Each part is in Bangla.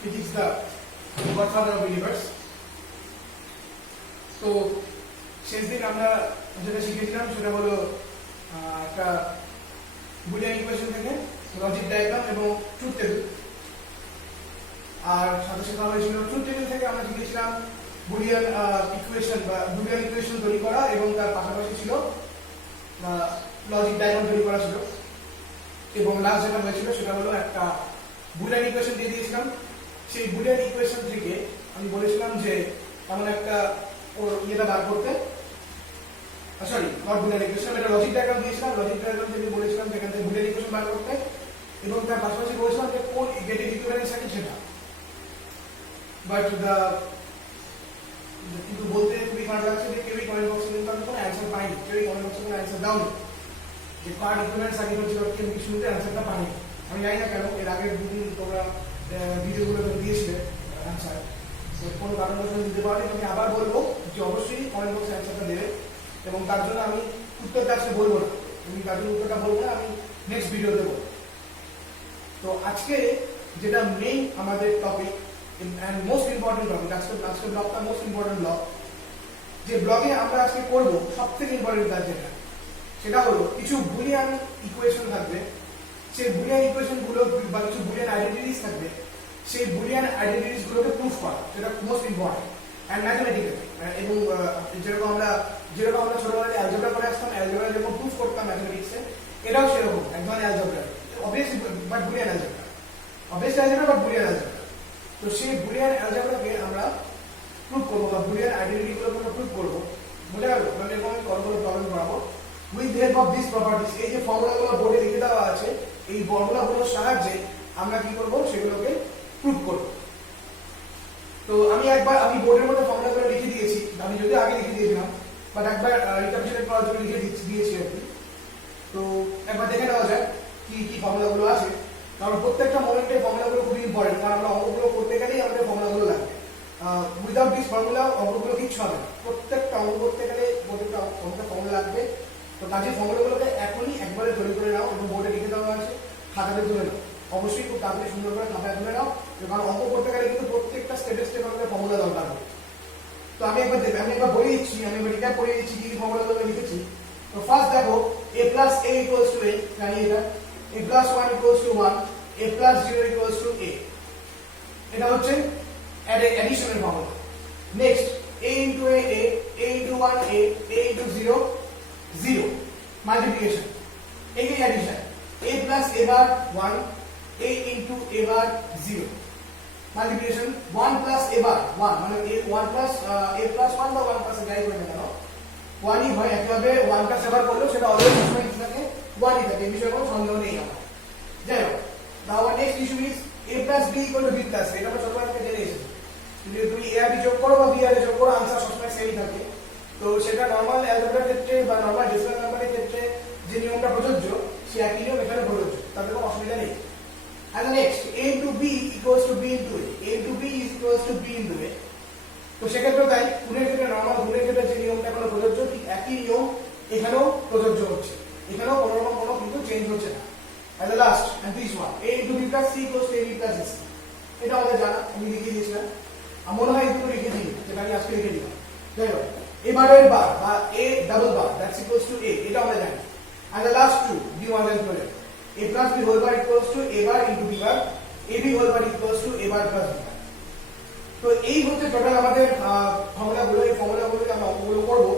physics the godfather of universe. তো শেষ দিন আমরা যেটা শিখেছিলাম সেটা হলো একটা বুলিয়ান ইকুয়েশন থেকে লজিক ডায়াগ্রাম এবং ট্রুথ টেবিল, আর সাথে শেখা হয়েছিল ট্রুথ টেবিল থেকে আমরা শিখেছিলাম বুলিয়ান ইকুয়েশন বা বুলিয়ান ইকুয়েশন তৈরি করা এবং তার পাশাপাশি ছিল লজিক ডায়াগ্রাম তৈরি করা ছিল। এবং লাস্ট যেটা হয়েছিল সেটা হলো একটা বুলিয়ান ইকুয়েশন দিয়ে দিয়েছিলাম। সেই বুলিয়ান ইকুয়েশন থেকে আমি বলেছিলাম যে এমন একটা ওর ইয়েটা বার করতে, সরি নট বুলিয়ান ইকুয়েশন, এটা লজিক ডায়াগ্রাম দিয়েছিলাম। লজিক ডায়াগ্রাম থেকে বলেছিলাম যেখান থেকে বুলিয়ান ইকুয়েশন বার করতে, এবং তার পাশাপাশি বলেছিলাম যে কোন গেটের ইকুইভ্যালেন্স থাকে সেটা। বাট কিন্তু বলতে খুবই খারাপ লাগছে যে কেউই কমেন্ট বক্সে কিন্তু আমি কোনো অ্যান্সার পাইনি, কেউই কমেন্ট বক্সে কোনো অ্যান্সার দাওনি যে কার ইকুইভ্যালেন্স আগে হচ্ছে কেউ শুরুতে অ্যান্সারটা পাইনি। আমি জানি না কেন, এর আগের দুদিন তোমরা ভিডিওগুলো দিয়েছিলে অ্যান্সার, কোনো কারণবশত দিতে পারি। আমি আবার বলবো যে অবশ্যই কমেন্ট বক্সে অ্যান্সারটা দেবে, এবং তার জন্য আমি উত্তরটা আজকে বলবো না, আমি তার জন্য উত্তরটা বলবো না, আমি নেক্সট ভিডিওতে বলবো। তো আজকে যেটা মেইন আমাদের topic and most important topic, আজকে ব্লগটা মোস্ট ইম্পর্টেন্ট ব্লগ, যে ব্লগে আমরা আজকে করবো সবথেকে ইম্পর্টেন্ট কাজ যেটা, সেটা হলো কিছু বুলিয়ান ইকুয়েশন থাকবে, সেই বুলিয়ান ইকুয়েশন গুলো বা কিছু বুলিয়ান আইডেন্টিটিস থাকবে, সেই বুলিয়ান আইডেন্টিটিস গুলোকে প্রুফ করা, সেটা মোস্ট ইম্পর্টেন্ট অ্যান্ড ম্যাথমেটিক্যাল। এবং যেরকম আমরা ছোটবেলায় অ্যালজেব্রা করে আসতাম, অ্যালজেব্রা যেরকম প্রুফ করতাম ম্যাথমেটিক্সে, এটাও সেরকম এক ধরনের algebra, obviously but Boolean algebra, obviously algebra but Boolean algebra. তো সেই বুলিয়ান অ্যালজেব্রাকে আমরা প্রুফ করবো বা বুলিয়ান আইডেন্টিটি গুলোকে আমরা প্রুফ করবো, বুঝে গেল? মানে এরকম আমি কতগুলো প্রবলেম করাবো with the help of this properties. এই যে ফর্মুলাগুলো বোর্ডে লিখে দেওয়া আছে, এই ফর্মুলাগুলোর সাহায্যে আমরা কি করবো, সেগুলোকে প্রুফ করবো। তো আমি বোর্ডের মধ্যে ফর্মুলাগুলো লিখে দিয়েছি, আমি যদি আগে লিখে দিয়েছিলাম, বাট একবার রিক্যাপিচুলেট করার জন্য লিখে দিয়েছি আর কি। তো একবার দেখে নেওয়া যায় কি কি ফর্মুলাগুলো আছে, কারণ প্রত্যেকটা মোমেন্টে ফর্মুলাগুলো খুবই ইম্পর্টেন্ট, কারণ আমরা অঙ্কগুলো করতে গেলেই আমাদের ফর্মুলাগুলো লাগবে। উইদাউট দিস ফর্মুলা অঙ্কগুলো কিচ্ছু হবে না, প্রত্যেকটা অঙ্ক করতে গেলে প্রত্যেকটা অঙ্কের ফর্মুলা লাগবে। তো কাজে ফর্মুলাগুলোকে এখনই একবারে তৈরি করে নাও, এবং বোর্ডে লিখে দেওয়া আছে, খাতাতে তুলে নাও, অবশ্যই খুব তাড়াতাড়ি সুন্দর করে খাতায় তুলে নাও, কারণ অঙ্ক করতে গেলে কিন্তু প্রত্যেকটা স্টেপে স্টেপে আমাদের ফর্মুলা দরকার হবে। তো আমি একবার বলে দিচ্ছি, আমি একবার রিক্যাপ করে দিচ্ছি কি ফর্মুলাগুলো লিখেছি। তো ফার্স্ট দেখো, a plus a equals to a, জানি এটা, a plus 1 equals to 1, a plus 0 equals to a, এটা হচ্ছে addition formula. Next a into a into 1 a into 0 0, multiplication, again addition, a plus a bar 1, a into a bar 0, multiplication 1 plus a bar 1, মানে a 1 plus a plus 1 বা 1 plus a যাই করে না 1ই হয়, একইভাবে 1 plus a bar করলেও সেটা অলওয়েজ সবসময় কি থাকে, 1ই থাকে, এই বিষয়ে কোনো সন্দেহ নেই আমার। যাই হোক, our next issue is a plus b equal to b plus a, এটা আমরা ছোটবেলা থেকে জেনে এসেছি। যদি তুমি a আর b যোগ করো বা b আর a যোগ করো, आंसर সবসময় সেমই থাকে। তো সেটা নরমাল অ্যালজেব্রার ক্ষেত্রে বা নরমাল ডেসিমাল নাম্বারের ক্ষেত্রে যে নিয়মটা প্রযোজ্য, সে একই নিয়ম এখানে প্রযোজ্য, তাতে কোনো অসুবিধা নেই। And the next, a into b equals to b into a, a into b is equals to b into a, তো সেক্ষেত্রে তাই গুণের ক্ষেত্রে নরমাল গুণের ক্ষেত্রে যে নিয়মটা এখনো প্রযোজ্য, ঠিক একই নিয়ম এখানেও প্রযোজ্য হচ্ছে, এখানেও কোনো রকম কোনো কিন্তু চেঞ্জ হচ্ছে না। And the last and this one, a into b plus c equals to a b plus c, এটা আমাদের জানা, আমি লিখে দিয়েছিলাম, আমি মনে হয় একটু লিখে দিই, যেটা আমি আজকে লিখে দিলাম। যাই হোক, a বারের বার বা a double bar that's equals to a, এটা আমরা জানি। And the last two, b1 and 12, a plus b whole bar equals to a bar into b bar, ab whole bar equals to a bar plus b bar। তো এই হচ্ছে টোটাল আমাদের ফর্মুলাগুলো, এই ফর্মুলাগুলোকে আমরা অঙ্কগুলো করবো।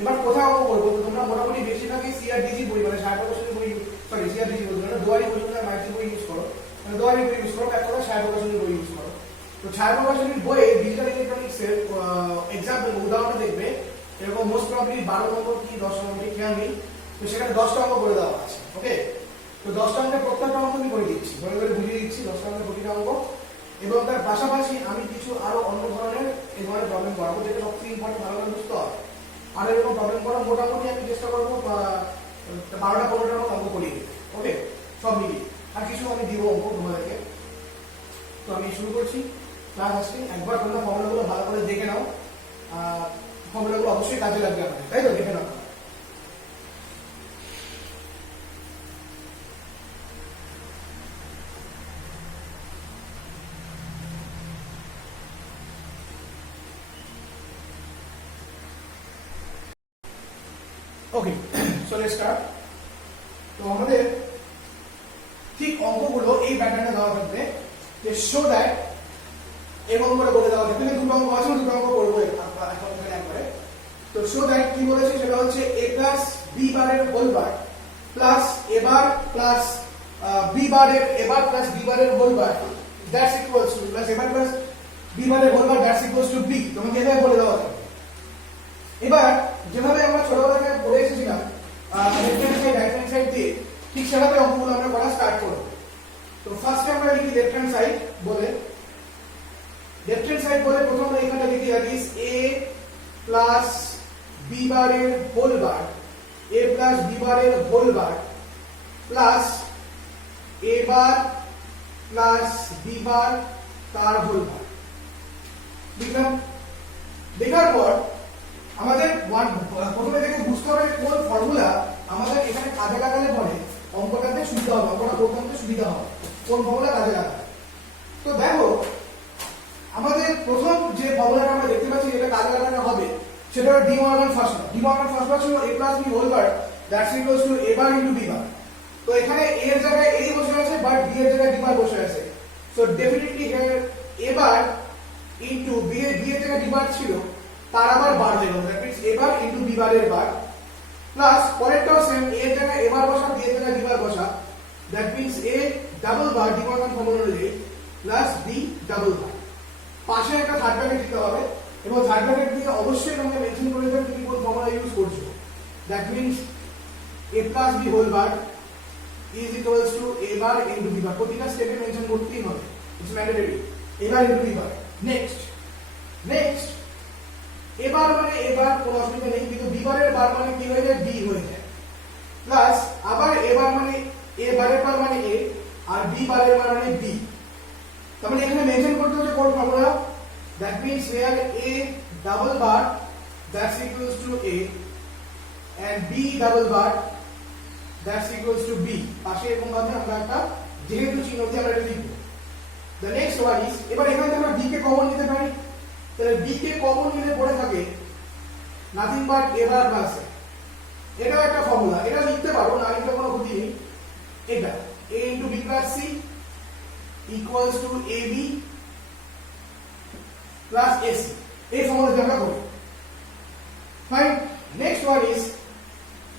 এবার কোথায় অঙ্ক করবো, তো তোমরা মোটামুটি বেশিরভাগই সিআরডিজি বই, মানে সাহেবপ্রকাশনী বই, সরি সিআরডিজি বই না, দোয়ারি বই, মাইটি বই ইউজ করো, মানে দোয়ারি বই ইউজ করো, এক কথা সাহেবপ্রকাশনী বই ইউজ করো। তো ছায়াপ্রকাশনীর বইয়ে ডিজিটাল ইলেকট্রনিক্সের এক্সাম্পল উদাহরণ দেখবে, এরকম মোস্ট প্রবাবলি 12 নম্বর কি 10 নম্বর খেয়াল নেই, তো সেখানে 10টা অঙ্ক করে দেওয়া আছে। ওকে, তো 10টা অঙ্কের প্রত্যেকটা অঙ্ক আমি করে দিচ্ছি, ধরে ধরে বুঝিয়ে দিচ্ছি 10টা অঙ্কের প্রতিটা অঙ্ক, এবং তার পাশাপাশি আমি কিছু আরো অন্য ধরনের এই ধরনের প্রবলেম করাবো, যেটা সবচেয়ে ইম্পর্টেন্ট, ভালো করে বুঝতে হবে। আর এরকম প্রবলেম করা মোটামুটি আমি চেষ্টা করবো 12টা-15টার মতো অঙ্ক করিয়ে দিতে। ওকে, সব মিলিয়ে আর কিছু আমি দিব অঙ্ক তোমাদেরকে। তো আমি শুরু করছি ক্লাস আজকে। একবার তোমরা ফর্মুলাগুলো ভালো করে দেখে নাও, ফর্মুলাগুলো অবশ্যই কাজে লাগবে আমাদের, তাই তো? দেখে নাও। ওকে, সো লেটস স্টার্ট। তো আমাদের ঠিক অঙ্কগুলো এই প্যাটার্নে দেওয়া থাকবে, যে শো দ্যাট এই অঙ্কটা বলে দেওয়া থাকবে, দুটো অঙ্ক আছে, দুটো অঙ্ক করবো এখন এখানে একবারে। তো শো দ্যাট কি বলেছে, সেটা হচ্ছে a প্লাস b বারের whole bar plus a bar plus b বারের whole bar that's equals to plus a bar plus b বারের whole bar that's equals to b। তোমাকে এভাবে বলে দেওয়া থাকবে। এবার যেভাবে আমরা ছোটবেলায় পড়ে এসেছিলাম left hand side right hand side দিয়ে, ঠিক সেভাবে অঙ্কগুলো আমরা করা স্টার্ট করব। তো ফার্স্টে আমরা লিখি লেফট হ্যান্ড সাইড বলে, প্রথমে এখানে লিখি that is a plus b বারের whole bar, a plus b বারের whole bar plus a bar plus b bar তার হোল বার। লিখলাম। দেখার পর আমাদের প্রথমে দেখে বুঝতে হবে কোন ফর্মুলা আমাদের এখানে কাজে লাগালে পরে অঙ্কটাতে সুবিধা হবে, অঙ্কটা করতে সুবিধা হবে, কোন ফর্মুলা কাজে লাগাবে। তো দেখো আমাদের প্রথম যে ফর্মুলাটা আমরা দেখতে পাচ্ছি যেটা কাজে লাগানো হবে, সেটা হলো De Morgan first law. De Morgan first law ছিল a plus b whole bar that's equals to a bar into b bar. তো এখানে a এর জায়গায় a বসে আছে, বাট b এর জায়গায় b বার বসে আছে। So definitely here a bar into b এর জায়গায় b বার ছিল, তার আবার বার হয়ে গেল, that means a bar into b বারের বার প্লাস পরেরটাও সেম, a এর জায়গায় a বার বসা, b এর জায়গায় b বার বসা, that means a double bar D Morgan formula অনুযায়ী প্লাস b ডাবল বার। পাশে একটা থার্ড ব্র্যাকেট দিতে হবে, এবং থার্ড ব্র্যাকেট দিয়ে অবশ্যই তোমাকে মেনশন করে দেবে তুমি কোন ফর্মুলা ইউজ করছো। That means a plus b whole bar is equals to a bar into b bar. প্রতিটা স্টেপে মেনশন করতেই হবে, it's mandatory. a bar into b bar. Next a bar মানে a বার, কোনো অসুবিধা নেই, কিন্তু b বারের বার মানে কি হয়ে যায়, b হয়ে যায়। প্লাস আবার a বার মানে a বারের বার মানে a, আর b বারের বার মানে b। তার মানে এখানে মেনশন করতে হচ্ছে কোন formula, that means here a double bar that's equals to a and b double bar that's equals to b। পাশে এরকম ভাবে আমরা একটা যেহেতু চিহ্ন দিয়ে আমরা এটা লিখব। দ্য নেক্সট ওয়ান ইজ, এবার এখান থেকে আমরা b কে কমন নিতে পারি, তাহলে b কে কমন নিলে পড়ে থাকে nothing but a bar plus a। এটাও একটা ফর্মুলা, এটা লিখতে পারো না, লিখলে কোনো ক্ষতি নেই। এটা a into b plus c equals to ab plus ac, এই ফর্মুলা আমরা করি। Fine. Next one is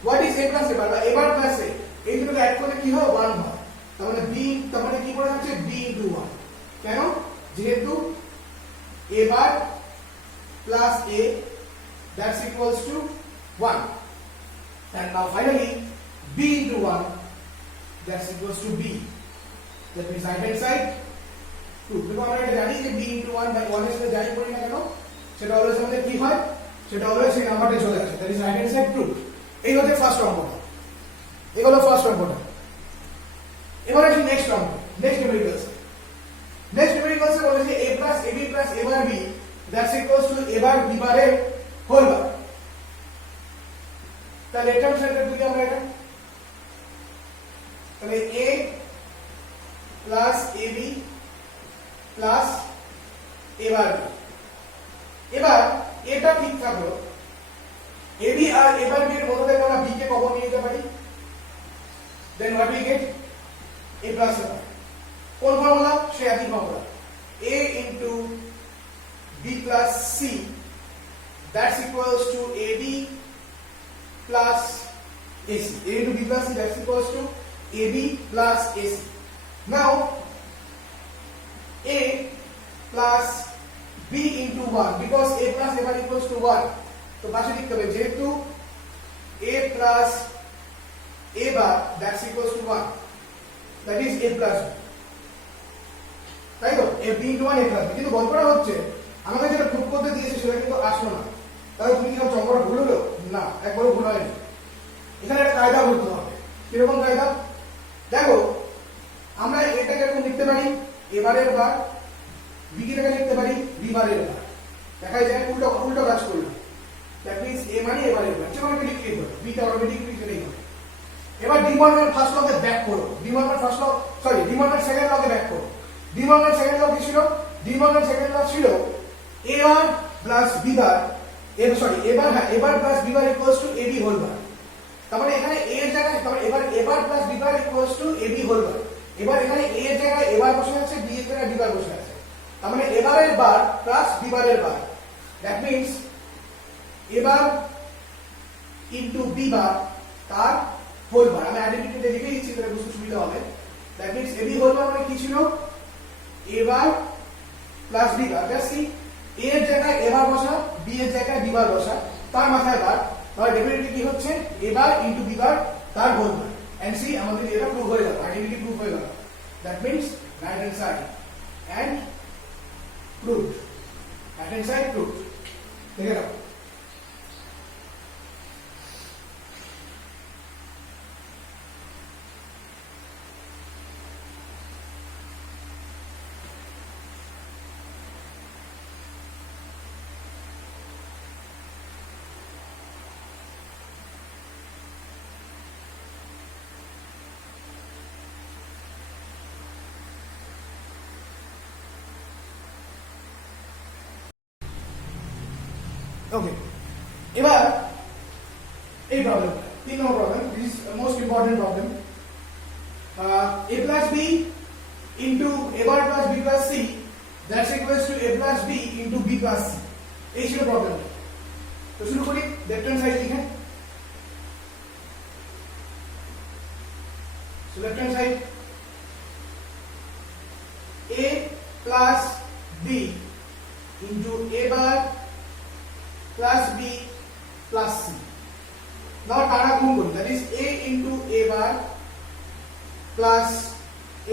what is a plus a bar, a bar plus a, এই দুটোকে অ্যাড করলে কি হয়, 1 হয়। তার মানে b, তার মানে কি পড়ে যাচ্ছে, b ইনটু 1। কেন, যেহেতু a bar plus a that's equals to 1, and now finally b into 1 that's equals to b, that means right hand side 2। because আমরা এটা জানি যে b into 1 by 1 এর সাথে যাই করি না কেন, সেটা অলওয়েজ আমাদের কি হয়, সেটা অলওয়েজ সেই নাম্বারটা চলে আসে, that is right hand side 2। এই হচ্ছে ফার্স্ট অঙ্কটা, এই হলো ফার্স্ট অঙ্কটা। এবার আসি নেক্সট অঙ্ক, নেক্সট নিউমেরিক্যালস। নেক্সট নিউমেরিক্যালস এ বলেছে a plus ab plus a bar b that's equals to a bar b বারের হোল বার। তাহলে লেফট হ্যান্ড সাইডে দিকে আমরা এটা, তাহলে a plus ab plus a bar b। এবার এটা ঠিক থাকলো, ab R a bar b এর মধ্যে থেকে আমরা b কে কমন নিয়ে যেতে পারি, then what we get, a plus a bar. কোন ফর্মুলা, সে একই formula, a into b plus c that's equals to ab plus ac, a into b plus c that's equals to ab plus ac। now a plus b into 1 because a plus a bar equals to 1, তো পাশে লিখতে হবে যেহেতু a plus a bar that's equals to 1, that is a plus b, তাই তো, a b into 1 a plus b। কিন্তু গল্পটা হচ্ছে আমাকে যেটা প্রুফ করতে দিয়েছে সেটা কিন্তু আসলো না, তাহলে তুমি কি অঙ্কটা ভুল হলো না, একবারও ভুল হয়নি। এখানে একটা কায়দা করতে হবে। কিরকম কায়দা, দেখো আমরা এটাকে এরকম লিখতে পারি a বারের বার, b কে লিখতে পারি b বারের বার, দেখা যায় উল্টো কাজ করলাম, দ্যাট মিন্স a মানে a বারের বার, যেমন আমি লিখলেই হবে, b টা অটোমেটিক্যালি চলেই হবে। এবার ডি মর্গান ফার্স্ট লকে ব্যাক করো, De Morgan first law sorry De Morgan second লকে ব্যাক করো। ডি মর্গান সেকেন্ড ল কি ছিল, ডি মর্গান সেকেন্ড ল ছিল a bar plus b bar, a bar plus b bar equals to ab whole bar. তার মানে এখানে a এর জায়গায় তাহলে এবার plus b bar equals to ab whole bar. এবার এখানে a এর জায়গায় a বার বসে আছে, b এর জায়গায় b বার বসে আছে। তার মানে a বারের বার প্লাস b বারের bar, that means a bar into b bar তার হোল বার। আমি আইডেন্টিটিতে লিখে দিচ্ছি তাহলে বুঝতে সুবিধা হবে। That means ab whole bar মানে কি ছিল, a bar plus b bar. Just see, a এর জায়গায় a বার বসা, b এর জায়গায় b বার বসা, তার মাথায় বার, তাহলে ডেফিনেটলি কি হচ্ছে a bar into b bar তার হোল বার। এন্ড সি আমাদের এটা প্রুভ হয়ে গেল, আইডেন্টিটি প্রুভ হয়ে গেল। That means right hand side and proved, right hand side proved. দেখে নাও ওকে। এবার এই প্রবলেম 3 নম্বর problem, this is most important problem. a plus b into a bar plus b plus c that's equals to a plus b into b plus c, এই ছিল প্রবলেম। তো শুরু করি, লেফট হ্যান্ড সাইড লিখে। So left hand side a plus b into a bar plus b plus c. Now টানা গুণ করি, that is a into a bar plus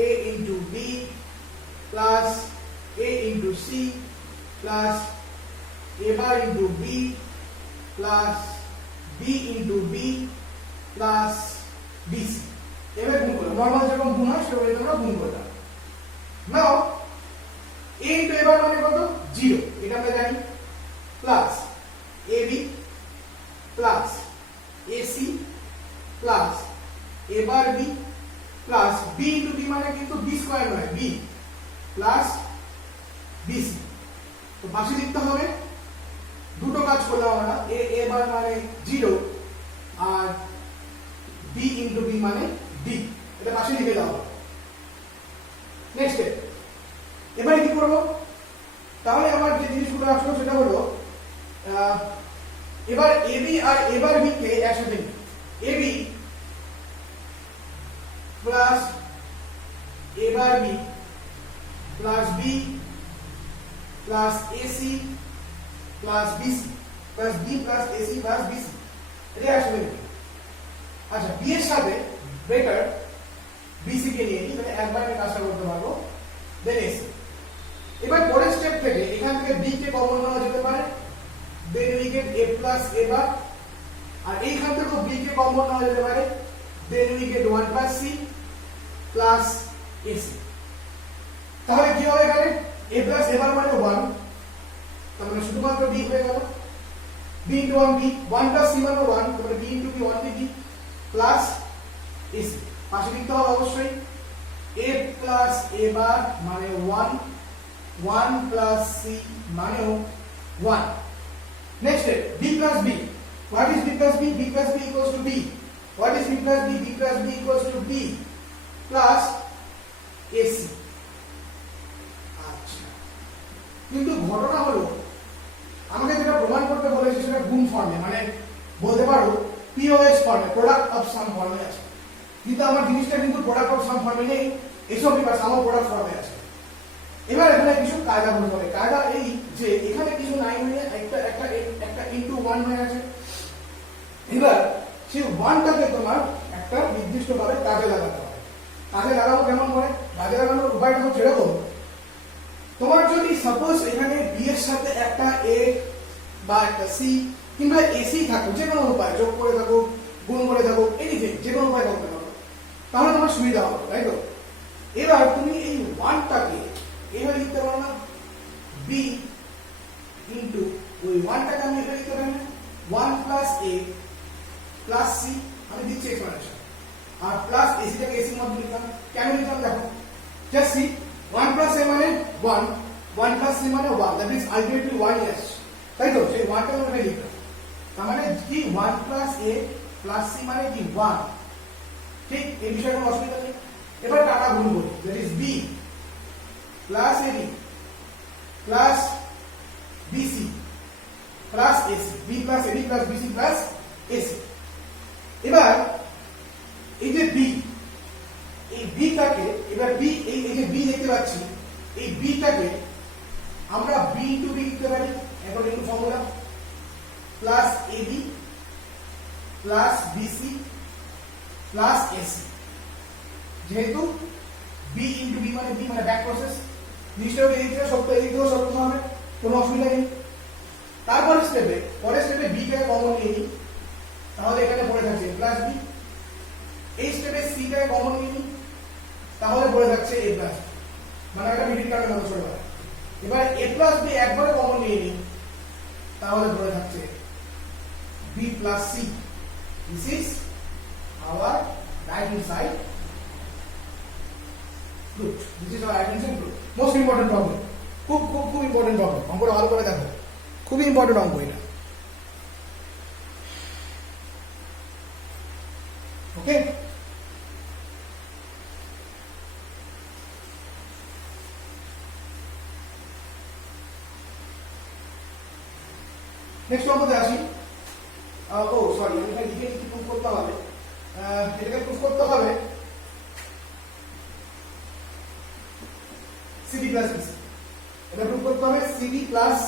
a into b plus a into c plus a bar into b plus b into b plus bc. এবার গুণ করলাম, নরমাল যেরকম গুণ হয় সেভাবে তোমরা গুণ করলাম। নাও a into a bar মানে কত, 0, এটা আমরা জানি, plus ab plus ac plus a bar b plus b into b মানে কিন্তু b স্কয়ার নয়, b প্লাস bc। তো পাশে লিখতে হবে, দুটো কাজ করলাম আমরা, a বার মানে 0 আর b into b মানে d, এটা পাশে লিখে দাও। নেক্সট স্টেপ, এবারে কি করব, তাহলে আমার যে জিনিসগুলো আসলো সেটা হলো এবার ab R a bar b কে একসাথে নিই, ab plus a bar b plus b plus ac plus bc plus b plus ac plus bc, এটা একসাথে নিই। আচ্ছা, b এর সাথে বেটার bc কে নিয়ে নিই, তাহলে একবার আমি কাজটা করতে পারবো, দেন ac। এবার পরের স্টেপ থেকে এখান থেকে b কে কমন নেওয়া যেতে পারে, then we get a plus a bar, আর এইখান থেকে b কে কমন নেওয়া যেতে পারে, then we get 1 plus c plus ac। তাহলে কি হবে এখানে, a plus a bar মানে 1, তার মানে শুধুমাত্র b হয়ে গেল, b into 1b, 1 plus c মানে 1, তার মানে b into b 1b plus ac। পাশে লিখতে হবে অবশ্যই a plus a bar মানে 1, 1 plus c মানেও 1। Next step, b plus b. What is b plus b? b plus b equals to b. What is b plus b? b plus b equals to b plus ac. আচ্ছা, কিন্তু ঘটনা হলো আমাকে যেটা প্রমাণ করতে বলেছে সেটা গুণ ফর্মে, মানে বলতে পারো পিওএস ফর্মে, প্রোডাক্ট অফ সাম ফর্মে আছে, কিন্তু আমার জিনিসটা কিন্তু প্রোডাক্ট অফ সাম ফর্মে নেই, এসব বা সাম প্রোডাক্ট ফর্মে আছে। এবার এখানে কিছু কায়দা বলতে হবে, কায়দা এই যে এখানে কিছু নাই হয়ে একটা একটা একটা ইনটু 1 হয়ে আছে। এবার সেই 1টাকে তোমার একটা নির্দিষ্ট ভাবে কাজে লাগাতে হবে। কাজে লাগাবো কেমন করে, কাজে লাগানোর উপায়টা হচ্ছে এরকম, তোমার যদি সাপোজ এখানে b এর সাথে একটা a বা একটা c কিংবা ac থাকো, যে কোনো উপায় যোগ করে থাকো, গুণ করে থাকো, এনিথিং, যে কোনো উপায় করতে পারো, তাহলে তোমার সুবিধা হবে, তাই তো? এবার তুমি এই 1টাকে এভাবে লিখতে পারো না, b ইনটু ওই 1টাকে আমি এভাবে লিখতে পারি না, 1 প্লাস a প্লাস c, আমি দিচ্ছি এক্সপ্লেনেশন, আর প্লাস ac টাকে ac মধ্যে লিখলাম। কেন লিখলাম দেখো, জাস্ট সি, 1 প্লাস a মানে 1, 1 প্লাস c মানে 1, দ্যাট ইজ আলটিমেটলি 1 এস, তাই তো? সেই 1টা আমরা লিখলাম, তার মানে কি 1 প্লাস a প্লাস সি মানে কি 1, ঠিক এই বিষয়ে কোনো অসুবিধা নেই। এবার টাটা গুণ করি, that is B plus AB plus BC plus AC, B plus AB plus BC plus AC. এবার এই যে বি, এই বিটাকে এবার বি, এই যে বি দেখতে পাচ্ছি, এই বিটাকে আমরা বি ইনটু বি লিখতে পারি according to formula, plus AB plus BC plus AC. যেহেতু বি ইনটু বি মানে বি মানে ব্যাক প্রসেস, নিশ্চয়ই এই দিকটা সত্য, এই দিকটাও সত্য হবে, কোনো অসুবিধা নেই। তারপরের স্টেপে বি কে কমন নিয়ে নিই, তাহলে এখানে পড়ে থাকছে প্লাস বি। এই স্টেপে সি কে কমন নিয়ে নিই, তাহলে পড়ে থাকছে এ প্লাস, মানে একটা মিডিল টার্মের মতো চলে গেল। এবার এ প্লাস বি একবারে কমন নিয়ে নিই, তাহলে পড়ে থাকছে B plus C. This is our right hand side proof. This is our right hand side proof. Most important problem. খুব খুব খুব ইম্পর্টেন্ট প্রবলেম, অঙ্কটা ভালো করে দেখো, খুবই ইম্পর্টেন্ট অঙ্ক এটা। ওকে, নেক্সট অঙ্কতে আসি। ও সরি, এখানে লিখে কি প্রুফ করতে হবে, এটাকে প্রুফ করতে হবে সিডি প্লাস বিসি। এটা প্রুফ করতে হবে সিডি প্লাস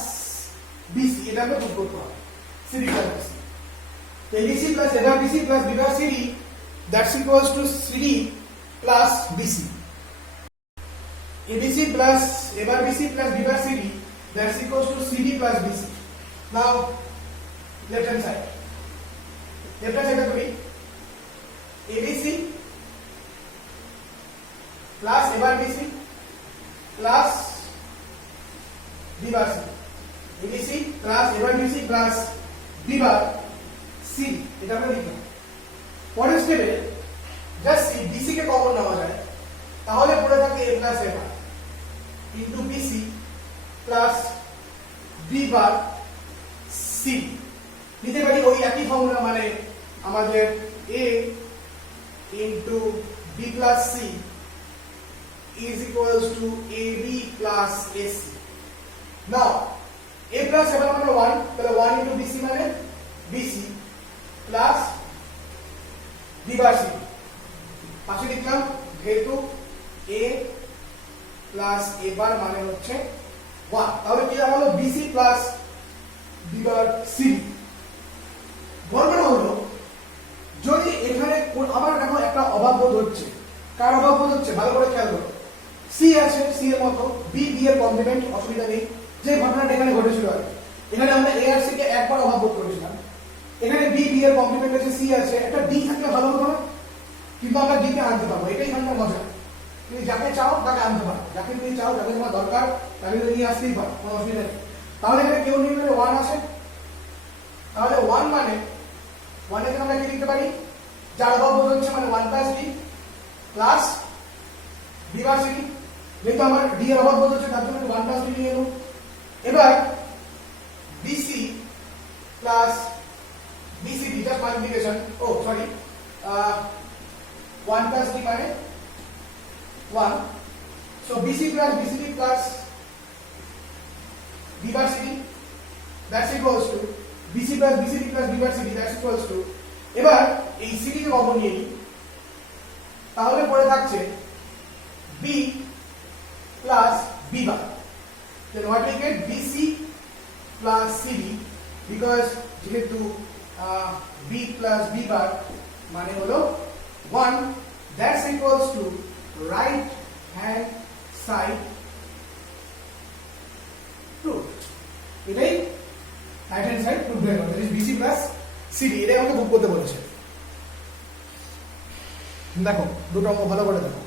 বিসি, এটা প্রুফ করতে হবে সিডি প্লাস বিসি। তো ABC plus A bar BC plus B bar CD, that's equals to CD plus BC. ABC plus A bar BC plus B bar CD, that's equals to CD plus BC. Now left hand side, left hand side করি ABC plus A bar BC plus B bar C, ABC plus A bar BC plus B bar C, এটা আমরা লিখলাম। পরের স্টেপে জাস্ট BC কে কমন নেওয়া যায়, তাহলে পড়ে থাকে A plus A bar into BC plus B bar C। নিতে পারি ওই একই ফর্মুলা, মানে আমাদের A into B plus C is equals to AB plus AC. Now A plus A মানে 1, তাহলে 1 into BC মানে BC plus B bar C। পাশে লিখলাম যেহেতু A plus A বার মানে হচ্ছে 1, তাহলে কি হলো BC plus B bar C। গল্পটা হলো যদি এখানে আমার দেখো একটা অভাব বোধ হচ্ছে, কার অভাব বোধ হচ্ছে ভালো করে খেয়াল করো। সি আছে, সি এর মতো বি বি এর কমপ্লিমেন্ট, অসুবিধা নেই। যে ঘটনাটা এখানে ঘটেছিল আর এখানে আমরা এ আর সি কে একবার অভাব বোধ করেছিলাম, এখানে বি বি এর কমপ্লিমেন্ট আছে, সি আছে, একটা ডি থাকলে ভালো হতো না? কিন্তু আমরা ডি কে আনতে পারবো, এটাই এখানকার মজা। তুমি যাকে চাও তাকে আনতে পারো, যাকে তুমি চাও, যাকে তোমার দরকার তাকে তুমি নিয়ে আসতেই পারো, কোনো অসুবিধা নেই। তাহলে এখানে কেউ নিয়ে গেলে 1 আছে, তাহলে 1 মানে 1 এখানে আমরা কি লিখতে পারি, যার অভাব বোধ হচ্ছে মানে 1 plus D plus B bar C. যেহেতু আমার ডি এর অভাব বোধ হচ্ছে তার জন্য 1 প্লাস ডি নিয়ে এলো। এবার BC plus BCD just multiplication, oh sorry 1 plus D মানে 1, so BC plus BCD plus B bar CD, that's equals to BC plus BCD plus B bar CD, that's equals to, এবার এই সিডি কে কমন নিয়ে নিই, তাহলে পড়ে থাকছে B plus B bar. then what we get BC plus CD, because যেহেতু B plus B bar মানে হলো 1, that's equals to right hand side proof. এটাই right hand side proof হয়ে গেল, that is BC plus CD। এটাই আমাকে বুক করতে বলেছে। দেখো দুটো অঙ্ক ভালো করে দেখো।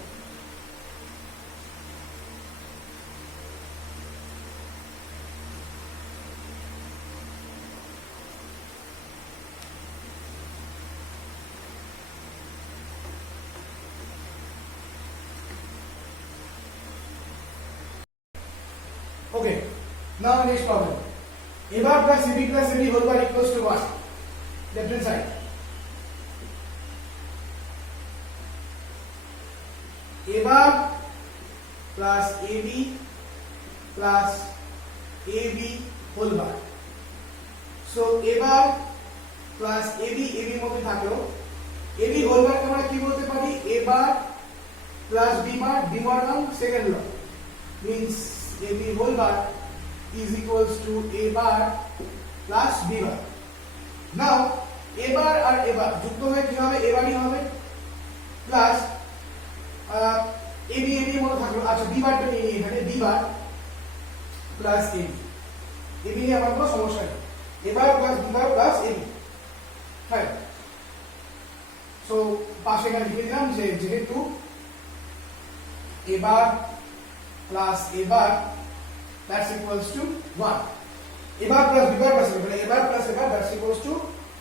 Okay, now next problem. A bar plus CB plus CD whole bar equals to what? Left hand side. a bar plus ab plus ab whole bar. So a bar plus ab মধ্যে থাকলো ab whole bar কে আমরা কি বলতে পারি a bar plus b bar De Morgan second law means ab whole bar is equals to a bar plus b bar. Now a bar R a bar যুক্ত হয়ে কি হবে a bar ই হবে প্লাস ab মধ্যে থাকলো আচ্ছা b বারটা নিয়ে এখানে b বার প্লাস ab নিয়ে আমার কোনো সমস্যা নেই a bar plus b bar plus ab fine so পাশে এখানে লিখে দিলাম যে যেহেতু a bar plus a bar that's equals to 1 a bar plus b bar plus মানে a bar plus a bar that's equals to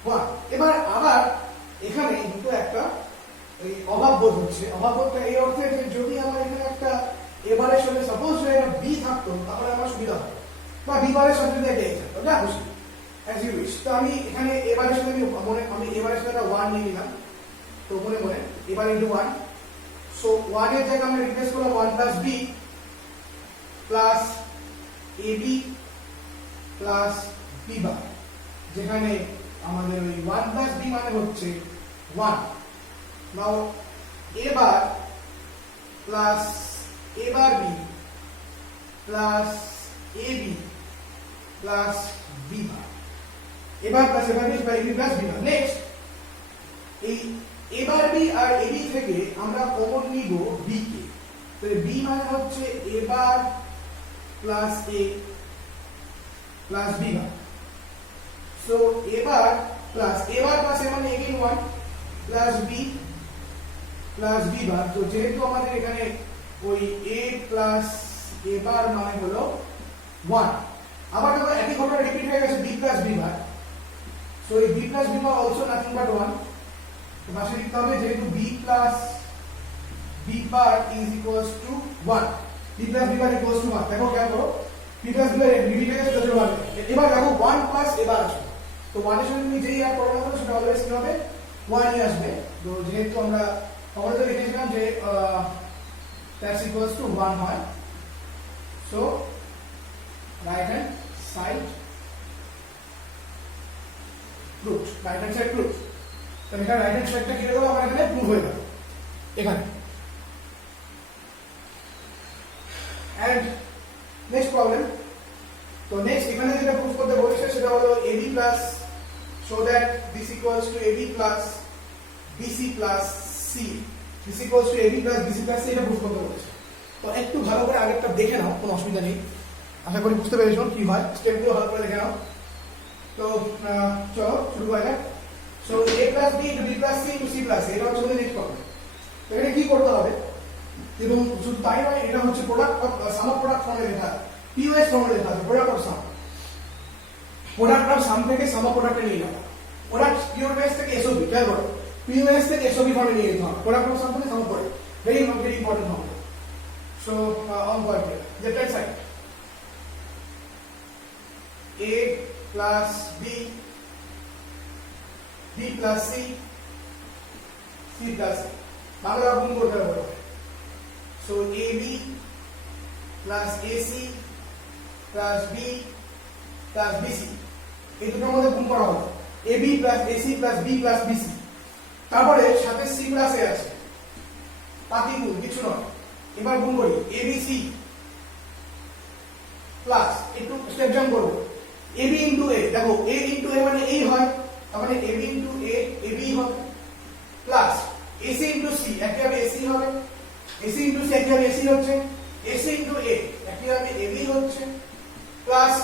1 এবার আবার এখানে কিন্তু একটা এই অভাববোধ হচ্ছে অভাববোধটা এই অর্থে যে যদি আমার এখানে একটা a বারের সঙ্গে সাপোজ যদি একটা b থাকতো তাহলে আমার সুবিধা হতো বা b বারের সঙ্গে যদি একটা a থাকতো যা খুশি as you wish তো আমি এখানে a বারের সঙ্গে আমি a বারের সঙ্গে একটা 1 নিয়ে নিলাম তো মনে a বার into 1 so 1 এর জায়গায় আমরা রিপ্লেস করলাম 1 plus b plus ab plus b বার যেখানে আমাদের ওই 1 plus b মানে হচ্ছে 1 now a bar plus a bar b plus ab plus b bar a bar plus a bar b by ab plus b bar next এই a bar b R ab থেকে আমরা কমন নিব b কে তো b মানে হচ্ছে a bar plus a plus b bar so a bar plus a মানে again 1 plus b plus b bar তো যেহেতু আমাদের এখানে ওই a plus a bar মানে হলো 1 আবার দেখো একই ঘটনা রিপিট হয়ে গেছে b plus b bar so এই b plus b bar also nothing but 1 তো পাশে লিখতে হবে যেহেতু b plus b bar is equals to 1 b plus b bar equals to 1 দেখো খেয়াল করো b plus b bar repeat হয়ে গেছে তো এবার দেখো 1 plus a bar আছে তো 1 এর সঙ্গে তুমি যেই আর করবে না সেটা অলওয়েজ কি হবে 1 ই আসবে তো যেহেতু আমরা আমরা তো লিখেছিলাম যে that's equals to 1 হয় so right hand side proved right hand side proved তো এখানে রাইট হ্যান্ড সাইডটা কি হলো আমার এখানে প্রুভ হয়ে গেল এখানে এন্ড নেক্সট প্রবলেম তো নেক্সট এখানে যেটা প্রুভ করতে বলেছে সেটা হলো ab plus so that this equals to ab plus bc plus c this equals to ab plus bc plus c এটা প্রুভ করতে বলেছে তো একটু ভালো করে আগেরটা দেখে নাও কোনো অসুবিধা নেই আশা করি বুঝতে পেরেছো কি হয় স্টেপগুলো ভালো করে দেখে নাও তো চলো শুরু করা যাক so a plus b into b plus c into c plus a এটা হচ্ছে নেক্সট প্রবলেম তো এটা কি করতে হবে এবং শুধু তাই নয় এটা হচ্ছে product of some of product ফর্মে লেখা পিওএস ফর্মে লেখা আছে প্রোডাক্ট অফ সাম থেকে সাম অফ প্রোডাক্টে নিয়ে যাও প্রোডাক্ট পিওএস থেকে এসওবি খেয়াল করো পিওএস থেকে এসওবি ফর্মে নিয়ে যেতে হবে প্রোডাক্ট অফ সাম থেকে সাম অফ প্রোডাক্ট ভেরি ইম্পর্টেন্ট হবে so on point left hand side a plus b b plus c c plus a Bangla গুণ করতে হবে so ab plus ac plus b plus bc এই দুটোর মধ্যে গুণ করা হবে ab plus ac plus b plus bc তারপরে সাথে c plus a আছে পাতি গুণ কিছু নয় এবার গুণ করি abc প্লাস একটু স্টেপ জাম্প করব ab into a দেখো a into a মানে এই হয় তার মানে ab into a ab হবে প্লাস ac into c একইভাবে ac হবে ac into c একইভাবে ac হচ্ছে ac into a একইভাবে ab হচ্ছে প্লাস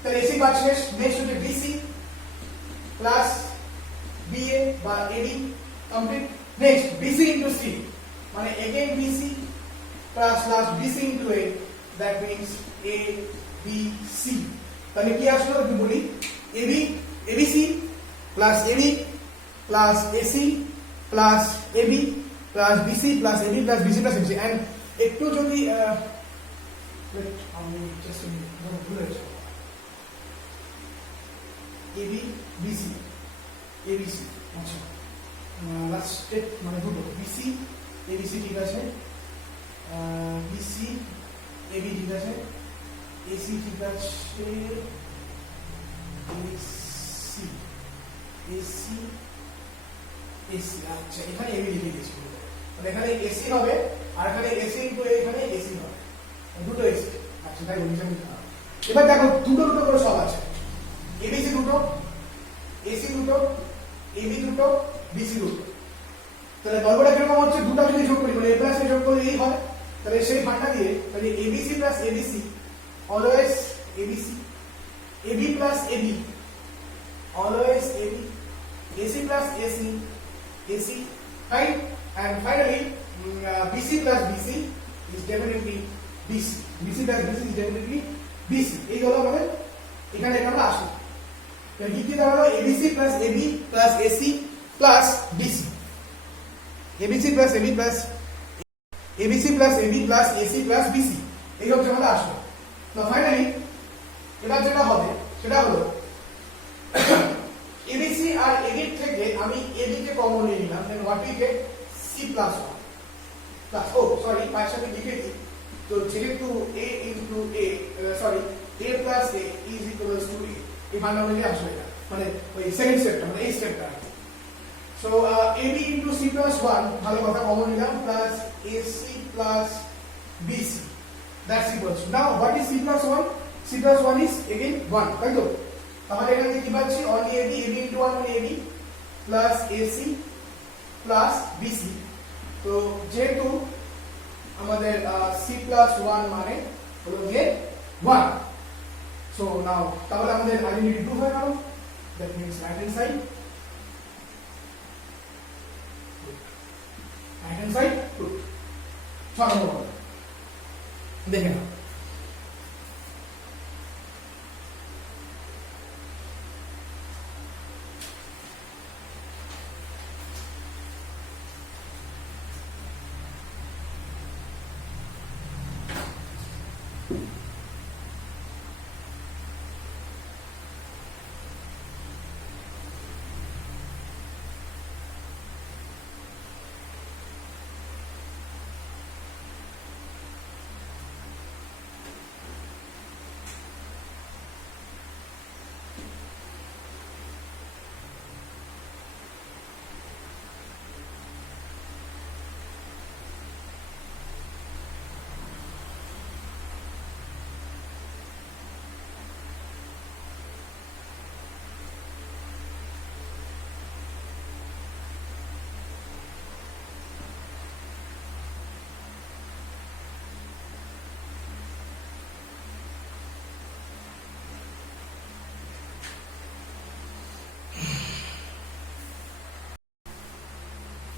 তাহলে ac বাদ শেষ নেক্সট হচ্ছে bc প্লাস ba বা ad complete next bc into c মানে again bc plus last bc into a that means a b c তাহলে কি আসলো যদি বলি ab abc plus ab plus ac plus ab plus bc plus ab plus bc plus abc and একটু যদি আমি জাস্ট ভুলে গেছি ab bc abc আচ্ছা লাস্ট স্টেপ মানে দুটো bc এবিসি ঠিক আছে, বিসি এবি ঠিক আছে, এসি ঠিক আছে, এসি এসি এসি আচ্ছা এখানে এবি লিখে দিয়েছি, মানে এখানে এসি হবে আর এখানে এসি ইনটু এখানে এসি হবে, দুটো এসি। আচ্ছা তাই বলছি আমি। এবার দেখো দুটো দুটো করে সব আছে, এবিসি দুটো, এসি দুটো, এবি দুটো, বিসি দুটো। তাহলে গল্পটা কিরকম হচ্ছে, দুটো যদি যোগ করি মানে এ প্লাস এ যোগ করলে এই হয়, তাহলে সেই মানটা দিয়ে তাহলে ABC plus ABC always ABC, AB plus AB always AB, AC plus AC AC, right? and finally BC plus BC is definitely BC, BC plus BC is definitely BC। এই হলো আমাদের এখানে এটা আমরা আসি, তাহলে কি কি দাঁড়ালো, ABC plus AB plus AC plus BC, ABC plus AB plus ABC plus AB plus AC plus BC, এই হচ্ছে আমাদের আসলো। তো ফাইনালি এবার যেটা হবে সেটা হলো ABC আর AB থেকে আমি AB কে কমন নিয়ে নিলাম, then what we get C plus 1 plus, oh sorry পায়ের সাথে লিখে দিই, তো যেহেতু A into A sorry A plus A is equals to A, এই মানটা অনুযায়ী আসবে এটা, মানে ওই সেকেন্ড স্টেপটা মানে এই স্টেপটা। So AB into C plus 1 ভালো কথা কমন নিলাম, plus AC plus BC, that's equals to, now what is C plus 1? C plus 1 is again 1, তাই তো? তাহলে এখানে কি পাচ্ছি, only AB, AB into 1 মানে AB plus AC plus BC। তো যেহেতু আমাদের C plus 1 মানে হলো যে 1, so now তাহলে আমাদের আইডেন্টিটি 2 হয়ে গেল, that means right hand side good। 6 নম্বর দেখে নাও,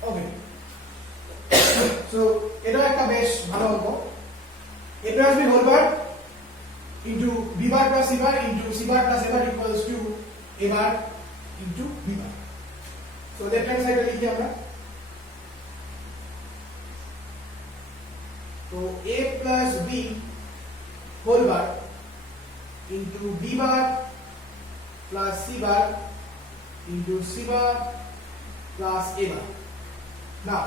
ওকে। সো এটা একটা বেশ ভালো অঙ্ক, a plus b whole bar into b bar plus c bar into c bar plus a bar equals to a bar into b bar। So left hand সাইডে লিখি আমরা, তো a plus b whole bar into b bar plus c bar into c bar plus a bar। Now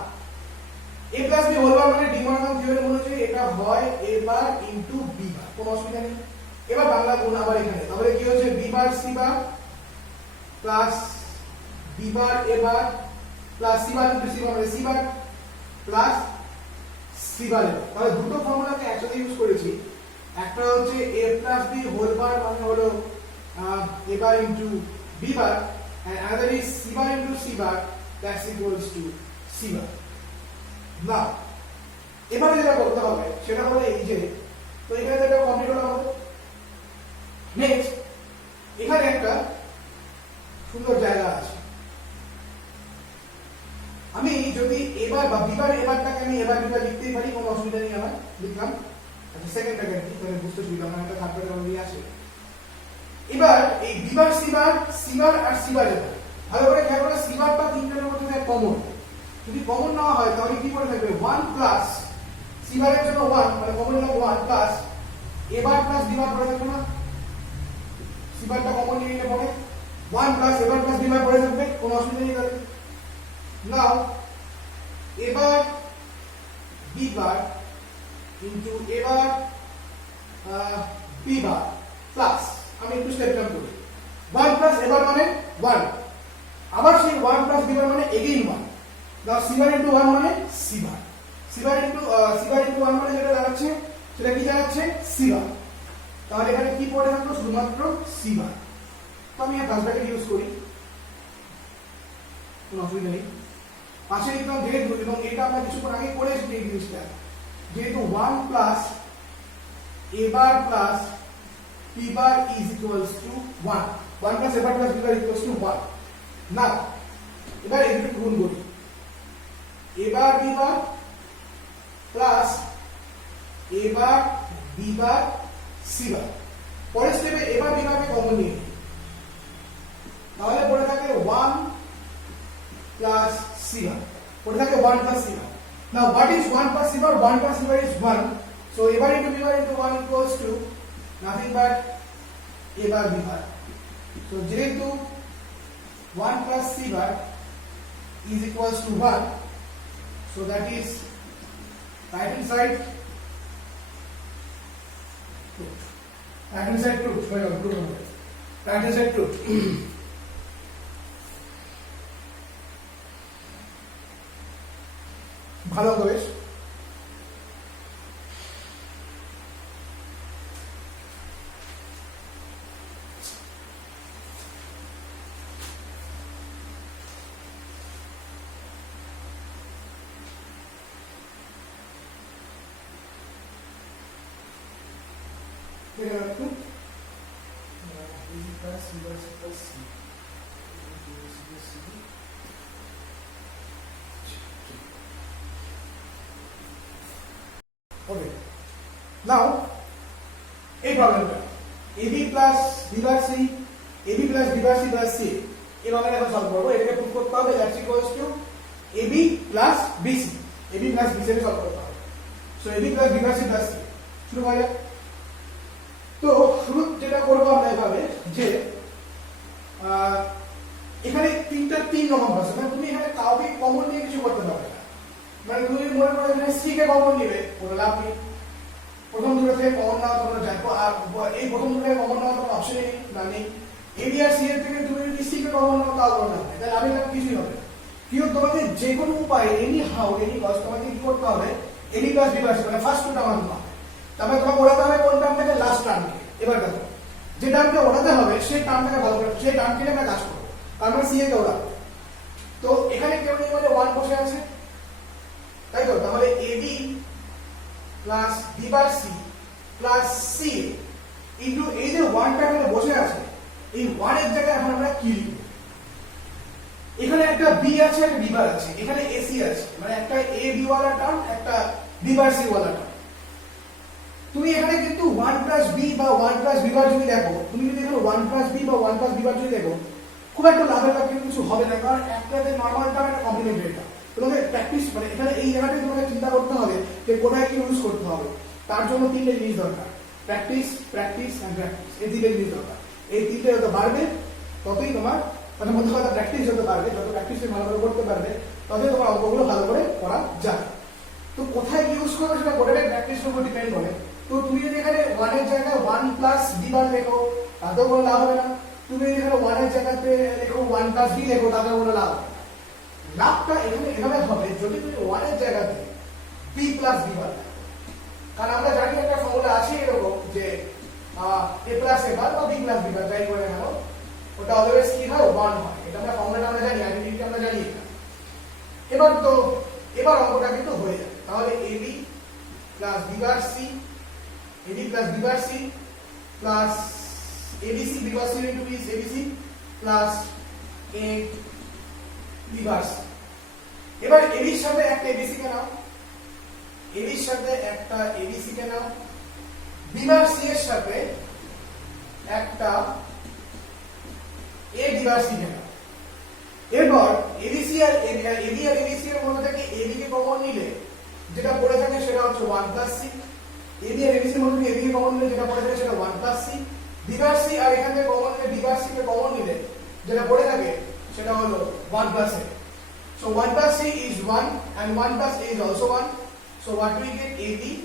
a plus b whole bar মানে ডি মরগান থিওরেম অনুযায়ী এটা হয় a bar into b bar, কোনো অসুবিধা নেই। এবার বাংলা গুণ আবার এখানে, তাহলে কি হচ্ছে b bar c bar plus b bar a bar plus c bar into c bar মানে c bar plus c bar a bar। তাহলে দুটো ফর্মুলাকে একসাথে ইউজ করেছি, একটা হচ্ছে a plus b whole bar মানে হলো a bar into b bar and another is c bar into c bar, that's equals to c bar। না এবারে যেটা করতে হবে সেটা হলো এই যে, তো এখানে যেটা কমপ্লিট হলো আমাদের, নেক্সট এখানে একটা সুন্দর জায়গা আছে, আমি যদি এবার বা বিবার এবারটাকে আমি এবার বিবার লিখতেই পারি, কোনো অসুবিধা নেই আমার, লিখলাম। আচ্ছা সেকেন্ডটাকে কি করে বুঝতে সুবিধা, আমার একটা থার্ড পার্ট দিয়ে আছে। এবার এই বিবার সিবার আর সিবার এবার ভালো করে খেয়াল করে, সিবারটা তিনটার মধ্যে থেকে কমন, যদি কমন না হয় তাহলে কি করে থাকবে 1 প্লাস সিবারের জন্য 1 মানে কমন হলো 1 প্লাস এবার প্লাস বিবার পড়ে থাকবে না, সিবারটা কমন নিয়ে নিলে পড়ে 1 প্লাস এবার প্লাস বিবার পড়ে থাকবে, কোনো অসুবিধা নেই। তাহলে নাও এবার বি বার ইন্টু এ বার বি বার প্লাস, আমি একটু স্টেপ ডাউন করি, 1 প্লাস এ বার মানে 1, আবার সেই 1 প্লাস বি বার মানে again 1, now C bar into 1 মানে C bar, C bar into 1 মানে যেটা দাঁড়াচ্ছে সেটা কি দাঁড়াচ্ছে সি বার। তাহলে এখানে কি পড়ে থাকলো শুধুমাত্র সি বার। তো আমি প্লাস ব্র্যাকেট ইউজ করি, কোনো অসুবিধা নেই। পাশে লিখলাম যেহেতু, এবং এটা আমরা কিছুক্ষণ আগে করে এসেছি এই জিনিসটা, যেহেতু 1 plus A bar plus B bar is equals to 1, 1 plus A bar plus B bar equals to 1। না এবার এগুলো গুণ করি, A bar B bar plus A bar B bar C bar. পরের স্টেপে এ বার বি বারকে কমন নিয়ে নিই, তাহলে পড়ে থাকে 1 প্লাস সি বার, পড়ে থাকে 1 plus C bar. Now what is 1 plus C bar? 1 plus C bar is 1, so a bar into b bar into 1 equals to nothing but a bar b bar. So যেহেতু 1 plus c bar is equals to 1, so that is right hand side truth. Right hand side truth. Right hand side truth. ভালো হবে বেশ। Okay. Now, এই প্রবলেমটা AB plus B bar C, AB plus B bar C plus C, এই প্রবলেমটা এখন সলভ করব। এটাকে প্রুফ করতে হবে that equals to AB plus BC, AB plus BC K solve করতে হবে। So AB plus B bar C plus C শুরু করা যাক। তো শুরু যেটা করব আমরা এভাবে যে এখানে তিন রকম আছে, মানে তুমি এখানে কাউকে কমন নিয়ে কিছু করতে পারবে না। মানে তুমি মনে করো এখানে সি কে কমন নিবে, কোনো লাভ নেই। প্রথম দুটো থেকে কমন নাও তোমরা দেখো, আর এই প্রথম দুটো থেকে কমন নাও তোমার অপশন নেই। এ বি আর সি এর থেকে তুমি যদি সি কে কমন নাও তাও কোনো লাভ নেই, তাহলে আমি কিছুই হবে না। কিন্তু তোমাকে যে কোনো উপায়ে এনি হাউ এনি কজ তোমাকে কি করতে হবে, এনি প্লাস বি প্লাস মানে ফার্স্ট টুটা মানতে হবে। তারপরে তোমাকে ওড়াতে হবে কোন টার্মটাকে, লাস্ট টার্মকে। এবার দেখো যে টার্মকে ওড়াতে হবে সেই টার্মটাকে ভালো করে, সেই টার্মকে আমরা কাজ করবো, তার মানে সি এ কে ওড়াবো। তো এখানে কেউ নেই মানে 1 বসে আছে, তাই তো? তাহলে AB plus B bar C plus C into এই যে 1টা এখানে বসে আছে, এই 1 এর জায়গায় এখন আমরা কি লিখব? এখানে একটা বি আছে, একটা বি বার আছে, এখানে এসি আছে, মানে একটা এ বি ওয়ালা টার্ম, একটা বি বার সি ওয়ালা টার্ম। তুমি এখানে কিন্তু 1 প্লাস বি বা 1 প্লাস বি বার যদি দেখো, তুমি যদি এখানে 1 প্লাস বি বা 1 প্লাস বি বার যদি দেখো, খুব একটা লাভের কিছু হবে না, কারণ একটাতে নরমাল টার্ম, একটা কমপ্লিমেন্টারি টার্ম। তোমাকে প্র্যাকটিস মানে এখানে এই জায়গাটায় তোমাকে চিন্তা করতে হবে যে কোথায় কি ইউজ করতে হবে। তার জন্য তিনটে জিনিস দরকার, প্র্যাকটিস প্র্যাকটিস এন্ড প্র্যাকটিস, এই তিনটে জিনিস দরকার। এই তিনটে যত বাড়বে ততই তোমার মানে মধ্যে কথা প্র্যাকটিস যত বাড়বে, যত প্র্যাকটিস ভালো করে করতে পারবে ততই তোমার অঙ্কগুলো ভালো করে করা যাবে। তো কোথায় ইউজ করবে সেটা গোটাটাই প্র্যাকটিসের উপর ডিপেন্ড করে। তো তুমি যদি এখানে 1 এর জায়গায় 1 প্লাস বি বার লেখো তাতেও কোনো লাভ হবে না, তুমি যদি এখানে 1 এর জায়গাতে লেখো 1 প্লাস বি লেখো তাতেও কোনো লাভ হবে না। লাভটা এখানে এভাবে হবে যদি তুমি 1 এর জায়গাতে b প্লাস b বার, কারণ আমরা জানি একটা ফর্মুলা আছে এরকম যে a প্লাস a বার বা b প্লাস b বার যাই করে নাও ওটা অলওয়েজ কি হয় 1 হয়। এটা আমরা ফর্মুলাটা আমরা জানি, আইডেন্টিটি আমরা জানি এটা। এবার অঙ্কটা কিন্তু হয়ে যাবে। তাহলে ab plus b bar c, ab plus b bar c plus abc b bar c into is abc plus a b bar c। এবার ab এর সাথে একটা abc কে নাও, ab এর সাথে একটা abc কে নাও, b বার c এর সাথে একটা a b বার c কে নাও। এরপর abc আর ab আর abc এর মধ্যে থেকে ab কে কমন নিলে যেটা পড়ে থাকে সেটা হচ্ছে 1 প্লাস c, ab আর abc এর মধ্যে থেকে ab কে কমন নিলে যেটা পড়ে থাকে সেটা 1 plus c, b bar c আর এখান থেকে কমন নিলে b বার c কে কমন নিলে যেটা পড়ে থাকে সেটা হলো 1 plus a. So 1 plus c is 1 and 1 plus a is also 1. So what we get AB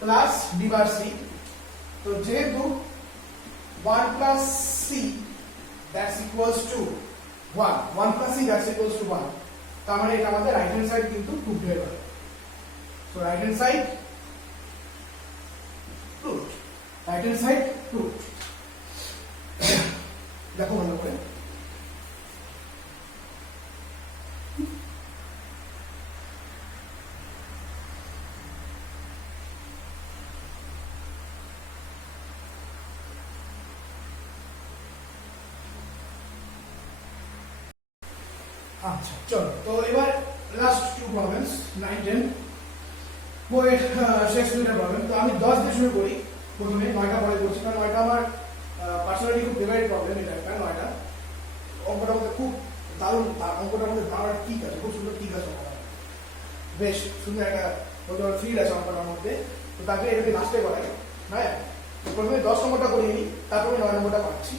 plus B bar C. So যেহেতু 1 plus C that's equals to 1 1 plus C that's equals to 1 তার মানে এটা আমাদের রাইট হ্যান্ড সাইড কিন্তু প্রুভ হয়ে গেল so right hand side proved right hand side proved দেখো ভালো করে আচ্ছা চলো তো এবার লাস্ট টু প্রবলেমস 9 10 বইয়ের শেষ দুটো প্রবলেম তো আমি 10 দিয়ে শুরু করি প্রথমে 9টা পরে করছি কারণ 9টা আমার পার্সোনালি খুব ফেভারিট প্রবলেম এটা কারণ 9টা অঙ্কটা মধ্যে খুব দারুণ অঙ্কটার মধ্যে ধারণা ঠিক আছে খুব সুন্দর ঠিক আছে বেশ সুন্দর একটা থ্রিল আছে অঙ্কটার মধ্যে তো তাকে এটাকে লাস্টে করাই হ্যাঁ প্রথমে 10 নম্বরটা করে নিই তারপরে 9 নম্বরটা পাচ্ছি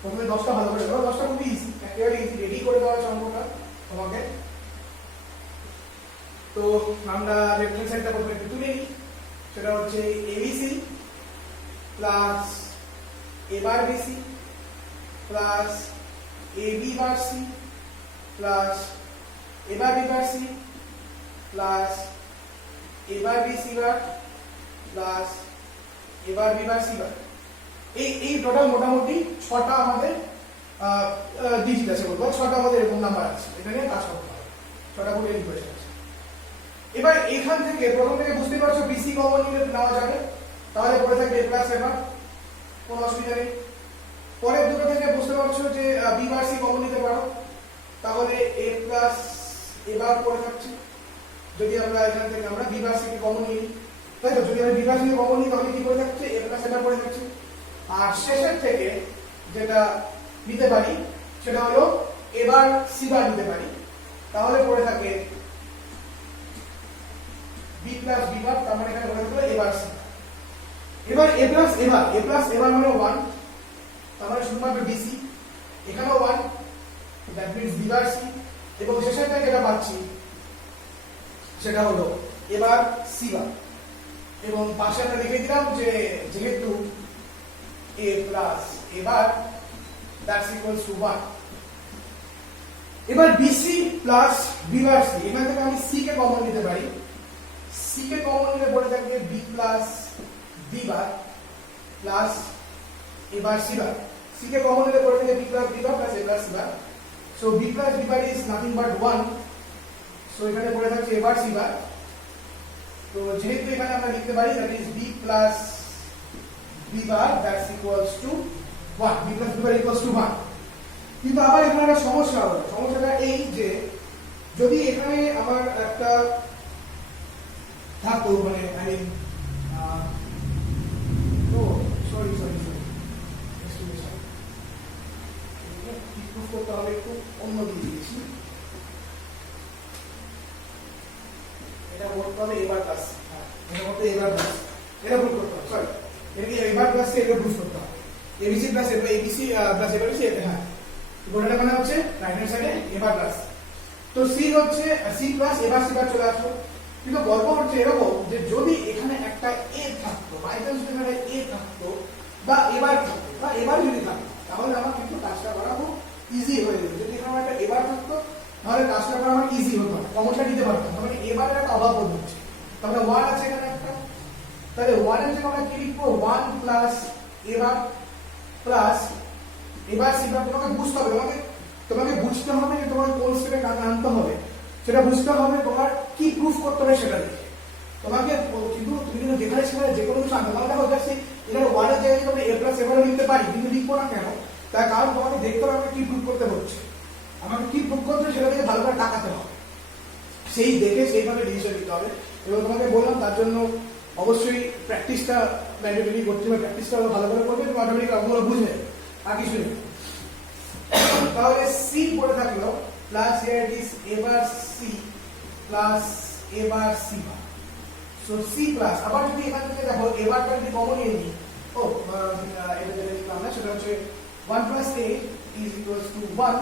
প্রথমে 10টা ভালো করে দাও 10টা খুবই ইজি একেবারে ইজি রেডি করে দেওয়া আছে অঙ্কটা তোমাকে তো আমরা লেফট হ্যান্ড সাইডটা প্রথমে একটু তুলে নিই সেটা হচ্ছে ABC plus A bar BC plus AB bar C plus A bar B bar C plus A bar BC bar plus A bar B bar C bar এই টোটাল মোটামুটি 6টা আমাদের ডিজিট আছে বলবো 6টা আমাদের এরকম নাম্বার আছে এটা নিয়ে কাজ করতে হবে 6টা করে ইকুয়েশন আছে এবার এখান থেকে প্রথম থেকে বুঝতে পারছো বিসি কমন নিলে নেওয়া যাবে তাহলে পড়ে থাকবে a প্লাস এবার কোনো অসুবিধা নেই পরের দুটো থেকে বুঝতে পারছো যে বি বার সি কমন নিতে পারো তাহলে a প্লাস এবার পড়ে থাকছে যদি আমরা এখান থেকে আমরা B bar C K common নিই তাই তো যদি আমরা B bar C K common নিই তাহলে কি পড়ে থাকছে a প্লাস এবার পড়ে থাকছে আর শেষের থেকে যেটা নিতে পারি সেটা হলো এবার সি বার নিতে পারি তাহলে পড়ে থাকে বি প্লাস বি বার তার মানে এখানে পড়ে থাকলো এবার সি এবার এ প্লাস এবার মানে 1 তার মানে শুধুমাত্র বিসি এখানেও 1 that means B bar C এবং শেষের থেকে যেটা পাচ্ছি সেটা হলো এবার সি বার এবং পাশে আমরা লিখে দিলাম যে যেহেতু a plus এবার that's equals to 1 এবার bc plus b bar c এখান থেকে আমি c কে কমন নিতে পারি c কে কমন নিলে পড়ে থাকবে b plus b bar plus a bar c bar c K common নিলে পড়ে থাকবে b plus b bar plus a plus c bar so b plus b bar is nothing but 1 so এখানে পড়ে থাকছে a বার c বার তো যেহেতু এখানে আমরা লিখতে পারি that is b plus b bar that's equals to 1 b plus b bar equals to 1 কিন্তু আবার এখানে একটা সমস্যা হবে সমস্যাটা এই যে যদি এখানে আমার একটা থাকতো মানে I mean oh sorry proof করতে হবে একটু অন্য দিয়ে দিয়েছি এটা বলতে হবে এবার ক্লাস হ্যাঁ এটা বলতে এবার ক্লাস এটা প্রুফ করতে হবে সরি এটাকে এবার প্লাস এটা প্রুফ করতে হবে এবিসি প্লাস এবিসি প্লাস এবার সি এটা হ্যাঁ গোটাটা মানে হচ্ছে রাইট হ্যান্ড সাইডে এবার প্লাস তো সি হচ্ছে সি প্লাস এবার সি বার চলে আসলো কিন্তু গল্প হচ্ছে এরকম যে যদি এখানে একটা এ থাকতো বাই চান্স এখানে এ থাকতো বা এবার থাকতো বা এবার যদি থাকতো তাহলে আমার কিন্তু কাজটা করা খুব ইজি হয়ে যেত যদি এখানে একটা এবার থাকতো তাহলে কাজটা করা আমার ইজি হতো না কমনটা নিতে পারতাম মানে এবারে একটা অভাব হচ্ছে তাহলে 1 আছে এখানে একটা তাহলে 1 এর জায়গায় আমরা কি লিখবো 1 প্লাস এবার প্লাস এবার সেটা তোমাকে বুঝতে হবে তোমাকে বুঝতে হবে যে তোমার কোন স্টেপে কাকে আনতে হবে সেটা বুঝতে হবে তোমার কি প্রুফ করতে হবে সেটা দেখে তোমাকে কিন্তু তুমি কিন্তু যেখানে সেখানে যে কোনো কিছু আনতে তাহলে দেখো জাস্ট এখানে 1 এর জায়গায় আমরা a প্লাস এবারও লিখতে পারি কিন্তু লিখবো না কেন তার কারণ তোমাকে দেখতে হবে আমাকে কি প্রুফ করতে হচ্ছে আমাকে কি প্রুফ করতে হবে সেটা দেখে ভালো করে টাকাতে হবে সেই দেখে সেইভাবে ডিসিশন নিতে হবে এবং তোমাকে বললাম তার জন্য অবশ্যই প্র্যাকটিসটা ম্যান্ডেটরি করতে হবে প্র্যাকটিসটা ভালো করে করবে তুমি অটোমেটিক অঙ্কগুলো বুঝবে আর কিছু নেই তাহলে সি পড়ে থাকলো প্লাস হিয়ার ইট ইজ এবার সি প্লাস এবার C bar so C plus আবার যদি এখান থেকে দেখো এবারটা যদি কমন নিয়ে নিই ও এটা যেটা লিখলাম না সেটা হচ্ছে 1 plus a is equals to 1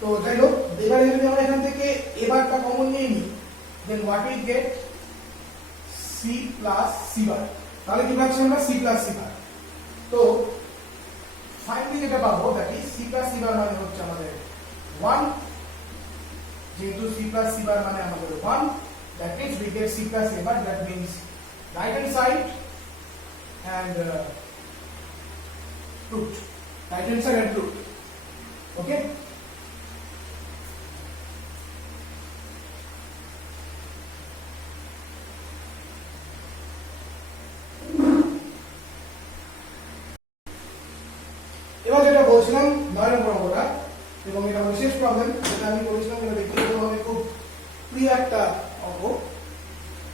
তো যাই হোক এবারে যদি আমরা এখান থেকে এবারটা কমন নিয়ে নিই then what we get c plus c bar তাহলে কি পাচ্ছি আমরা c plus c bar তো ফাইনালি যেটা পাবো that is c plus c bar মানে হচ্ছে আমাদের 1 যেহেতু c plus c bar মানে আমাদের 1 that means we get c plus a bar that means right hand side and root right hand side and root okay এবার যেটা বলছিলাম 9 নম্বর অঙ্কটা এবং এটা বিশেষ প্রবলেম যেটা আমি বলেছিলাম যেটা ব্যক্তিগতভাবে খুব প্রিয় একটা অঙ্ক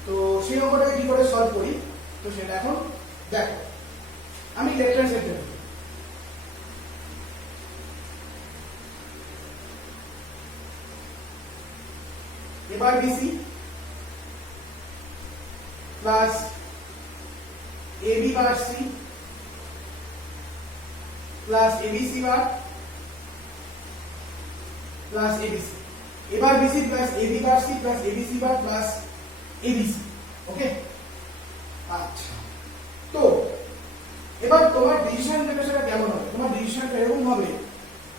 তো সেই অঙ্কটাকে কি করে সলভ করি তো সেটা এখন দেখো আমি left hand side A bar BC plus AB bar C plus ABC bar plus ABC A bar BC plus AB bar C plus ABC bar plus ABC okay আচ্ছা তো এবার তোমার ডিসিশন মেকারটা কেমন হবে তোমার ডিসিশনটা এরকম হবে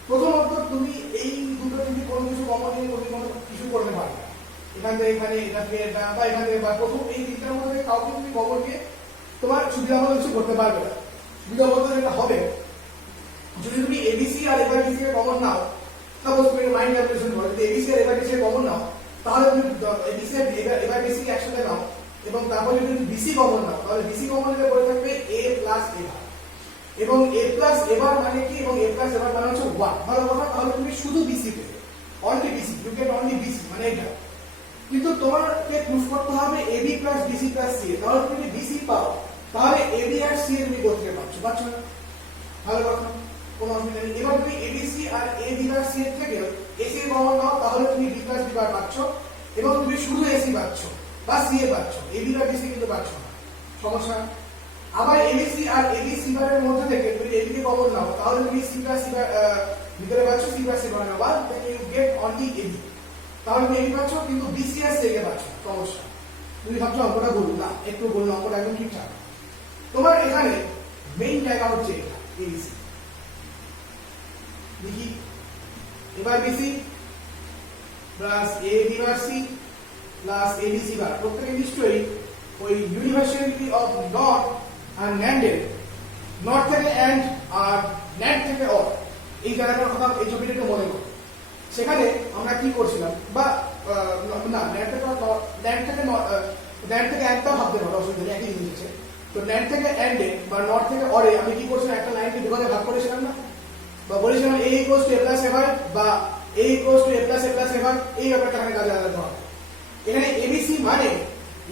প্রথমত তুমি এই দুটো থেকে কোনো কিছু কমন নিয়ে কোনো কিছু করতে পারবে না এখান থেকে এখানে এটা থেকে এটা বা এখান থেকে বা প্রথম এই তিনটার মধ্যে কাউকে তুমি কমন নিয়ে তোমার সুবিধা মতো কিছু করতে পারবে না সুবিধা মতো যেটা হবে যদি তুমি এবিসি আর এবিসি এর কমন নাও সাপোজ তুমি মাইন্ড ক্যালকুলেশন করো যদি এবিসি আর এবিসি এর কমন নাও তাহলে তুমি এবিসি আর এবিসি কে একসাথে নাও এবং তারপর যদি বিসি কমন নাও তাহলে বিসি কমন নিলে পড়ে থাকবে a প্লাস a বার এবং a প্লাস a বার মানে কি এবং a প্লাস a বার মানে হচ্ছে 1 ভালো কথা তাহলে তুমি শুধু বিসি পেবে only BC you get only BC মানে এটা কিন্তু তোমাকে প্রুফ করতে হবে ab plus bc plus c তাহলে তুমি bc পাও তাহলে ab আর c এর তুমি করতে পারছো বাচ্চা ভালো কথা কোন অসুবিধা নেই এবার তুমি abc আর ab আর c এর থেকে ac এর কমন নাও তাহলে তুমি b প্লাস b বার পাচ্ছো এবং তুমি শুধু ac পাচ্ছো বা c এ পাচ্ছো ab আর bc কিন্তু পাচ্ছো না সমস্যা আবার abc আর abc বারের মধ্যে থেকে তুমি ab কে কমন নাও তাহলে তুমি c প্লাস c বার ভিতরে পাচ্ছো c plus c bar now then you get only ab তাহলে তুমি ab পাচ্ছো কিন্তু bc আর c কে পাচ্ছো সমস্যা তুমি ভাবছো অঙ্কটা ভুল না একটু বললো অঙ্কটা একদম ঠিকঠাক তোমার এখানে মেইন জায়গা হচ্ছে এটা abc দেখি এবার bc plus ab bar c plus abc bar প্রত্যেকটা নিশ্চয়ই ওই ইউনিভার্সালিটি অফ নট আর NAND এর নট থেকে এন্ড আর NAND থেকে অর এই জায়গাটার কথা এই ছবিটা একটু মনে করো সেখানে আমরা কি করছিলাম বা না NAND থেকে একটা ভাবতে পারো অসুবিধা নেই একই জিনিস আছে তো NAND থেকে এন্ড এ বা নট থেকে অরে আমি কি করছিলাম একটা লাইনকে দুভাগে ভাগ করেছিলাম না বা বলেছিলাম a a plus a বার বা a plus a plus a বার এই ব্যাপারটা এখানে কাজে লাগাতে হবে এখানে abc মানে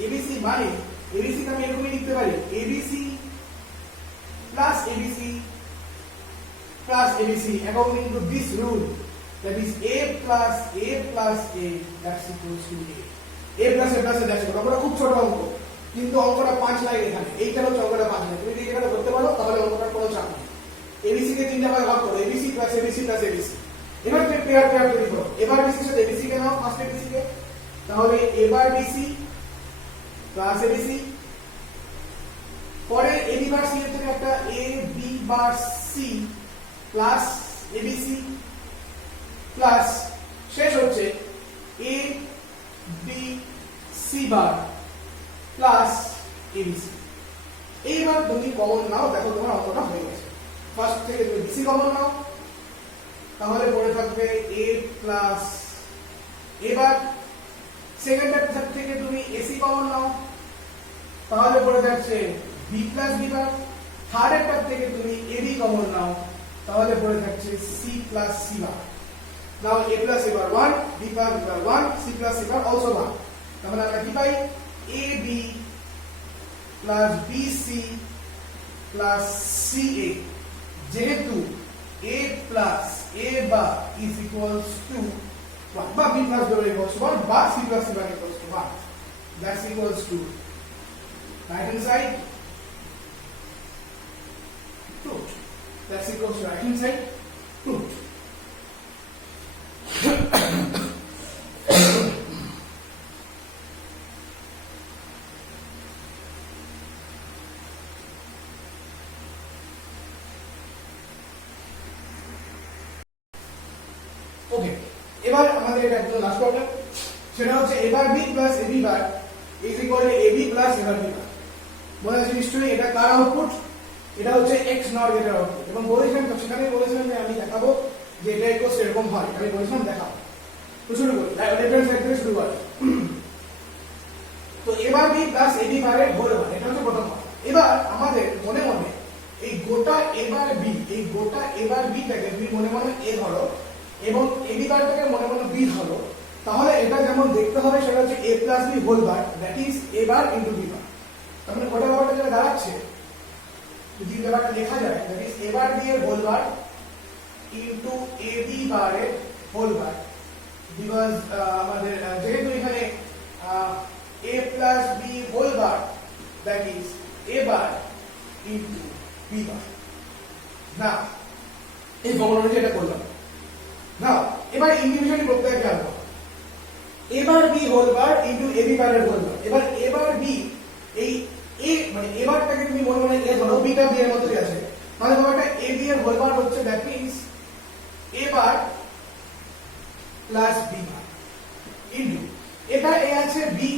abc কে আমি এরকমই লিখতে পারি abc plus abc plus abc according to this rule that is a plus a that's equals to a plus a that's equal আমরা খুব ছোট অঙ্ক কিন্তু অঙ্কটা 5 লাইন এখানে এইটা হচ্ছে অঙ্কটা 5 লাইন তুমি যদি এটা করতে পারো তাহলে অঙ্কটার কোনো চাপ নেই abc কে তিনটা ভাগে ভাগ করো abc plus abc plus abc এবার তুমি পেয়ার তৈরি করো এবার bc এর সাথে abc কে নাও ফার্স্ট abc কে তাহলে এবার bc প্লাস abc পরে ab বার c এর থেকে একটা ab bar c plus abc plus শেষ হচ্ছে a b c bar plus abc এইবার তুমি কমন নাও দেখো তোমার অঙ্কটা হয়ে গেছে ফার্স্ট থেকে তুমি bc কমন নাও তাহলে পড়ে থাকবে a প্লাস এবার সেকেন্ড থেকে তুমি ac কমন নাও তাহলে পড়ে যাচ্ছে b প্লাস b বার থার্ড একটা থেকে তুমি ab কমন নাও তাহলে পড়ে যাচ্ছে c plus c bar now a plus a bar 1 b plus b bar 1 c plus c bar also 1 তাহলে আমরা কি পাই ab plus bc plus ca যেহেতু a plus a bar is equals to 1 বা b plus b bar equals to 1 বা c plus c bar equals to 1 that's equals to right hand side root that's equals to right hand side root ওকে, এবার আমাদের এটা একদম লাস্ট প্রবলেম, সেটা হচ্ছে এবার B plus AB bar is equal to AB plus এবার বি বার। মনে আছে নিশ্চয়ই এটা কার আউটপুট? এটা হচ্ছে এক্স নট গেটের আউটপুট, এবং বলেছিলাম সেখানে বলেছিলাম যে আমি দেখাবো যে এটা ইকুয়াল এরকম হয়, আমি বলেছিলাম দেখাবো। তো শুরু করি, লেফট হ্যান্ড সাইড থেকে শুরু করি। তো এবার বি প্লাস এবি বারের হোল বার, এটা হচ্ছে প্রথম কথা। এবার আমাদের মনে মনে এই গোটা এবার বি, এই গোটা এবার বিটাকে তুমি মনে মনে এ ধরো এবং এবি বারটাকে মনে মনে বি ধরো, তাহলে এটা যেমন দেখতে হবে সেটা হচ্ছে A plus B whole bar, that is A bar into B bar. তার মানে গোটা ব্যাপারটা যেটা দাঁড়াচ্ছে, যদি ব্যাপারটা লেখা যায় that is A bar B এর whole bar into A B বারের হোল বার, বিকজ আমাদের যেহেতু এখানে a plus b whole bar, that is a bar into b bar. Now এই ফর্মুলাটা এটা করলাম। নাও এবার ইন্ডিভিজুয়ালি করতে হবে আমরা। a bar b whole bar into a b bar এর হোল বার। এবার a bar b, এই a মানে a বারটাকে তুমি মনে মনে a ধরো, b টা b এর মধ্যে আছে, তাহলে ব্যাপারটা a b এর হোল বার হচ্ছে that means a bar plus b bar into এটা এ আছে বি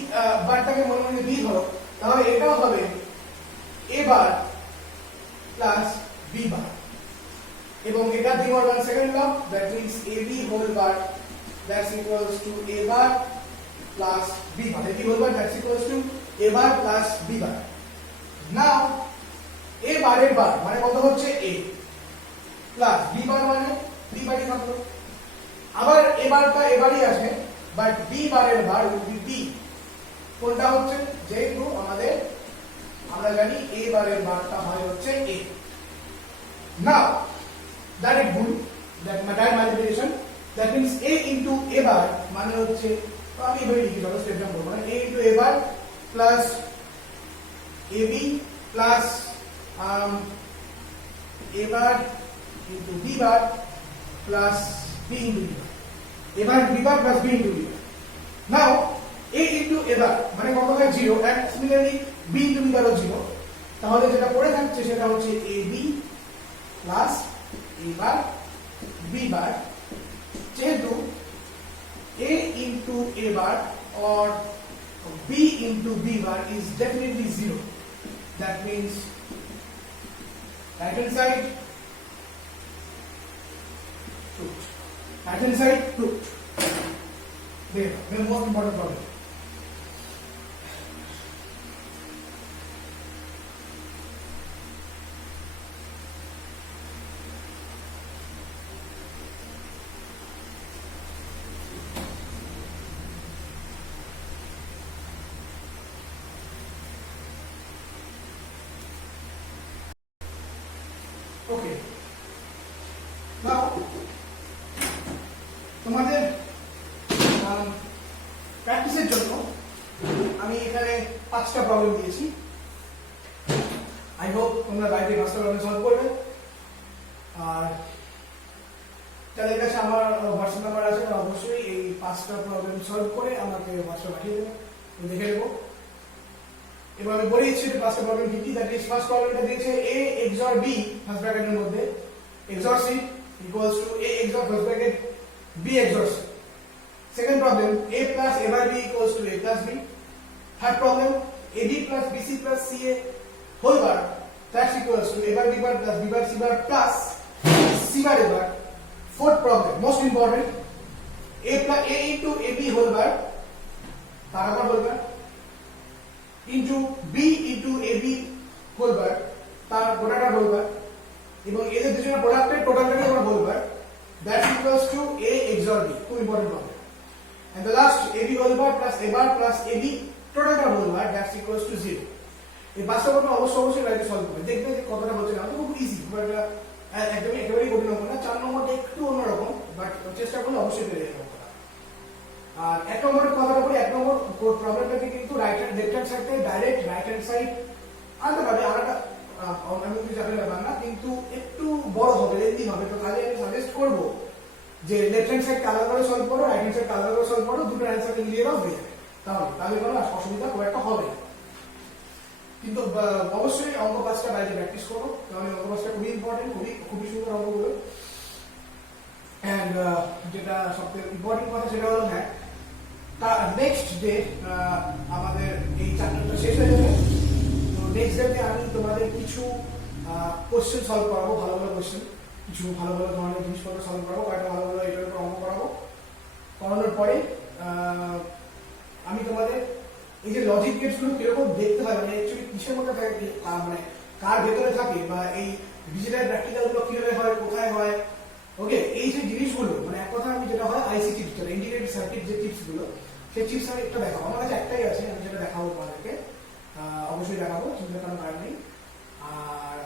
বারটাকে মনে মনে বি ধরো, তাহলে এটাও হবে এ বার প্লাস বি বার, এবং এটা De Morgan second law, that means A B whole bar that's equals to A bar plus B bar, A B whole bar that's equals to A bar plus B bar. Now A বারের বার মানে কত হচ্ছে এ, প্লাস বি বার মানে বি বারই থাকলো, আবার এ বারটা এবারই আসে, বাট বি বারের বার উইল বি বি, কোনটা হচ্ছে যেহেতু আমাদের আমরা জানি এ বারের বারটা হয় হচ্ছে এ। নাও ডাইরেক্ট গুণ, that direct multiplication, that means A into A bar মানে হচ্ছে, তো আমি এভাবে লিখি, চলো স্টেপ ডাউন করব না, A into A bar plus A B plus A bar into B bar plus B into B bar, এবার B bar plus B into B bar. Now a into A bar মানে কত হয় 0, and similarly b into B বারও 0, তাহলে যেটা পড়ে থাকছে সেটা হচ্ছে a b plus A bar B bar, যেহেতু a into A bar or b into b bar is definitely 0, that means right hand side truth, right hand side truth. There, the most important problem. Okay. Now, তোমাদের প্র্যাকটিসের জন্য আমি এখানে 5টা প্রবলেম দিয়েছি। আই হোপ তোমরা বাইরে 5টা প্রবলেম সলভ করবে। আর যাদের কাছে আমার হোয়াটসঅ্যাপ নাম্বার আছে তারা অবশ্যই এই 5টা প্রবলেম সলভ করে আমাকে হোয়াটসঅ্যাপ পাঠিয়ে দেবে, আমি দেখে নেবো। এবার আমি বলে দিচ্ছি 5টা প্রবলেম কি কি। দ্যাট ইজ ফার্স্ট প্রবলেমটা দিয়েছে a XOR b ফার্স্ট ব্র্যাকেটের মধ্যে XOR c equals to a XOR first bracket b XOR c। Second problem, a plus a by b equals to a plus b. Third problem, ab plus bc plus ca whole bar that's equals to a bar b bar plus b bar c bar plus c bar a bar. Fourth problem, most important, a plus a into ab whole bar তার আবার whole bar into b into ab whole bar তার গোটাটা whole bar, এবং এদের দুজনের প্রোডাক্টের টোটালটাকে আবার whole bar, that's equals to a XOR b. Two important problem. And the last, ab whole bar plus a bar plus ab total whole bar that's equals to 0. এই পাঁচটা প্রশ্ন অবশ্যই রাইটে সলভ করবে, দেখবে যে কতটা হচ্ছে না, খুব ইজি, বাট একদমই একেবারেই কঠিন হবে না। 4 নম্বরটা একটু অন্যরকম, বাট চেষ্টা করলে অবশ্যই পেরে যাবে। আর 1 নম্বরের কথাটা বলি, 1 নম্বর প্রবলেমটাকে কিন্তু right hand left hand side থেকে ডাইরেক্ট রাইট হ্যান্ড সাইড আনতে পারবে, আলাদা আমি কিছু জানি না, কিন্তু একটু বড় হবে, লেন্দি হবে, তো তাহলে আমি সাজেস্ট করবো যে লেফট হ্যান্ড সাইড আলাদা করে সলভ করো, রাইট হ্যান্ড সাইড আলাদা করে সলভ করো, দুটো অ্যান্সারকে মিলিয়ে দাও হয়ে যাবে, তাহলে কোনো অসুবিধা খুব একটা হবে না। কিন্তু অবশ্যই অঙ্ক 5টা বাইরে প্র্যাকটিস করো, কারণ অঙ্ক 5টা খুবই ইম্পর্টেন্ট, খুবই সুন্দর অঙ্কগুলো। অ্যান্ড যেটা সবথেকে ইম্পর্টেন্ট কথা সেটা হলো হ্যাঁ তার নেক্সট ডে আমাদের এই চ্যাপ্টারটা শেষ হয়ে যাবে। তো নেক্সট ডেতে আমি তোমাদের কিছু কোশ্চেন সলভ করাবো, ভালো ভালো কোশ্চেন, কিছু ভালো ভালো ধরনের জিনিসপত্র সলভ করাবো, কয়েকটা ভালো ভালো এটার উপর অঙ্ক করাবো। করানোর পরে আমি তোমাদের এই যে লজিক গেটসগুলো কিরকম দেখতে হয়, মানে অ্যাকচুয়ালি কিসের মধ্যে থাকে, মানে কার ভেতরে থাকে, বা এই ডিজিটাল প্র্যাকটিক্যালগুলো কিভাবে হয়, কোথায় হয়, ওকে, এই যে জিনিসগুলো মানে এক কথা আমি যেটা হয় আইসি চিপস, ইন্টিগ্রেটেড সার্কিট যে চিপসগুলো, সেই চিপস আমি একটা দেখাবো। আমার কাছে একটাই আছে, আমি যেটা দেখাবো তোমাদেরকে, অবশ্যই দেখাবো, চিন্তা করার কারণ নেই। আর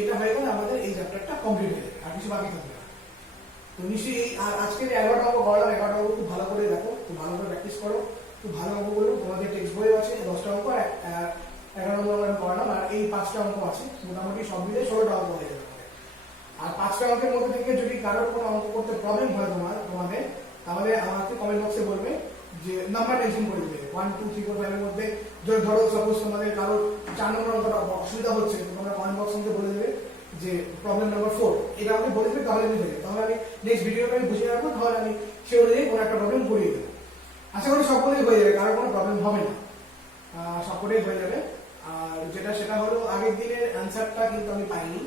এটা হয়ে গেলে আমাদের এই চ্যাপ্টারটা কমপ্লিট হয়ে যাবে, আর কিছু বাকি থাকবে না। তো নিশ্চয়ই এই আর আজকের 11টা অঙ্ক করলাম, 11টা অঙ্ক খুব ভালো করে দেখো, খুব ভালো করে প্র্যাকটিস করো, খুব ভালো অঙ্ক করো। তোমাদের টেক্সট বইও আছে 10টা অঙ্ক, 11 নম্বর আমি করালাম, আর এই 5টা অঙ্ক আছে, মোটামুটি সব মিলে 16টা অঙ্ক হয়ে যাবে। আর 5টা অঙ্কের মধ্যে থেকে যদি কারোর কোনো অঙ্ক করতে প্রবলেম হয় তোমাদের, তাহলে আমাকে কমেন্ট বক্সে বলবে, যে নাম্বার মেনশন করে দেবে 1 2 3 4 5 এর মধ্যে। যদি ধরো সাপোজ তোমাদের কারোর 4 নম্বর অঙ্কটা অসুবিধা হচ্ছে, তো তোমরা কমেন্ট বক্সে আমাকে বলে দেবে যে প্রবলেম নাম্বার 4, এটা আমাকে বলে দেবে, তাহলে আমি দেখে, তাহলে আমি নেক্সট ভিডিওটা আমি বুঝিয়ে রাখবো, তাহলে আমি সে অনুযায়ী কোনো একটা প্রবলেম করিয়ে দেবো। আশা করি সকলেই হয়ে যাবে, কারোর কোনো প্রবলেম হবে না, সকলেই হয়ে যাবে। আর যেটা সেটা হলো আগের দিনের অ্যান্সারটা কিন্তু আমি পাইনি,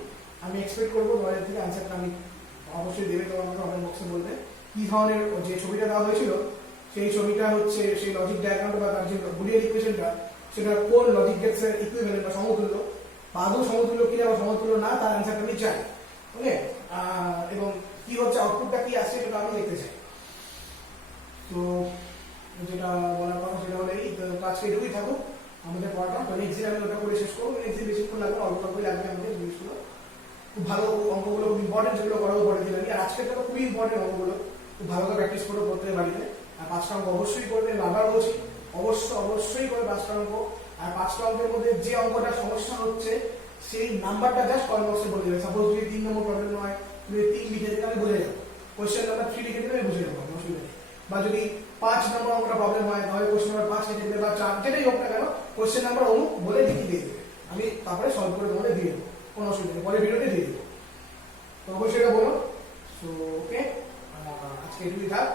আমি এক্সপেক্ট করবো তোমাদের থেকে অ্যান্সারটা আমি অবশ্যই দেবে, তো আমাকে কমেন্ট বক্সে বলবে কি ধরনের যে ছবিটা দেওয়া হয়েছিল, সেই ছবিটা হচ্ছে সেই লজিক ডায়াগ্রামটা বা তার যে বুলিয়ান ইকুয়েশনটা, সেটা কোন লজিক গেটসের ইকুইভ্যালেন্ট বা সমতুল্য, বা আদৌ সমতুল্য কিনা বা সমতুল্য না, তার অ্যান্সারটা আমি চাই, ওকে। এবং কি হচ্ছে আউটপুটটা কি আসছে সেটা আমি দেখতে চাই। তো যেটা বলার কথা সেটা হলো এই, আজকে এটুকুই থাকুক আমাদের পড়াটা। তো নেক্সট দিন আমি ওটা করে শেষ করবো, নেক্সট দিন বেশিক্ষণ লাগবে, অল্প অল্পই লাগবে আমাদের জিনিসগুলো। খুব ভালো অঙ্কগুলো, খুব ইম্পর্টেন্ট যেগুলো করাবো পরে দিন আমি, আর আজকের তো খুবই ইম্পর্টেন্ট অঙ্কগুলো, খুব ভালো করে প্র্যাকটিস করো করতে বাড়িতে। আর 5টা অঙ্ক অবশ্যই করবে, বারবার বলছি, অবশ্যই করে 5টা অঙ্ক। আর 5টা অঙ্কের মধ্যে যে অঙ্কটা সমস্যা হচ্ছে সেই নাম্বারটা জাস্ট কমেন্ট বক্সে বলে দেবে। সাপোজ যদি 3 নম্বর প্রবলেম হয়, তুমি 3 লিখে দিলে আমি বুঝে যাবো, কোয়েশ্চেন নাম্বার 3 লিখে দিলে আমি বুঝে যাবো, অসুবিধা নেই। বা যদি 5 নম্বর অঙ্কটা প্রবলেম হয়, তাহলে কোয়েশ্চেন নাম্বার 5 লিখে দিলে, বা 4, যেটাই হোক না কেন, কোয়েশ্চেন নাম্বার অমুক বলে লিখে দিয়ে দেবে, আমি তারপরে সলভ করে তোমাদের দিয়ে দেবো, কোনো অসুবিধা নেই, পরে ভিডিওতে দিয়ে দেবো। তো অবশ্যই এটা বলো। সো ওকে, আজকে এটুকুই থাক।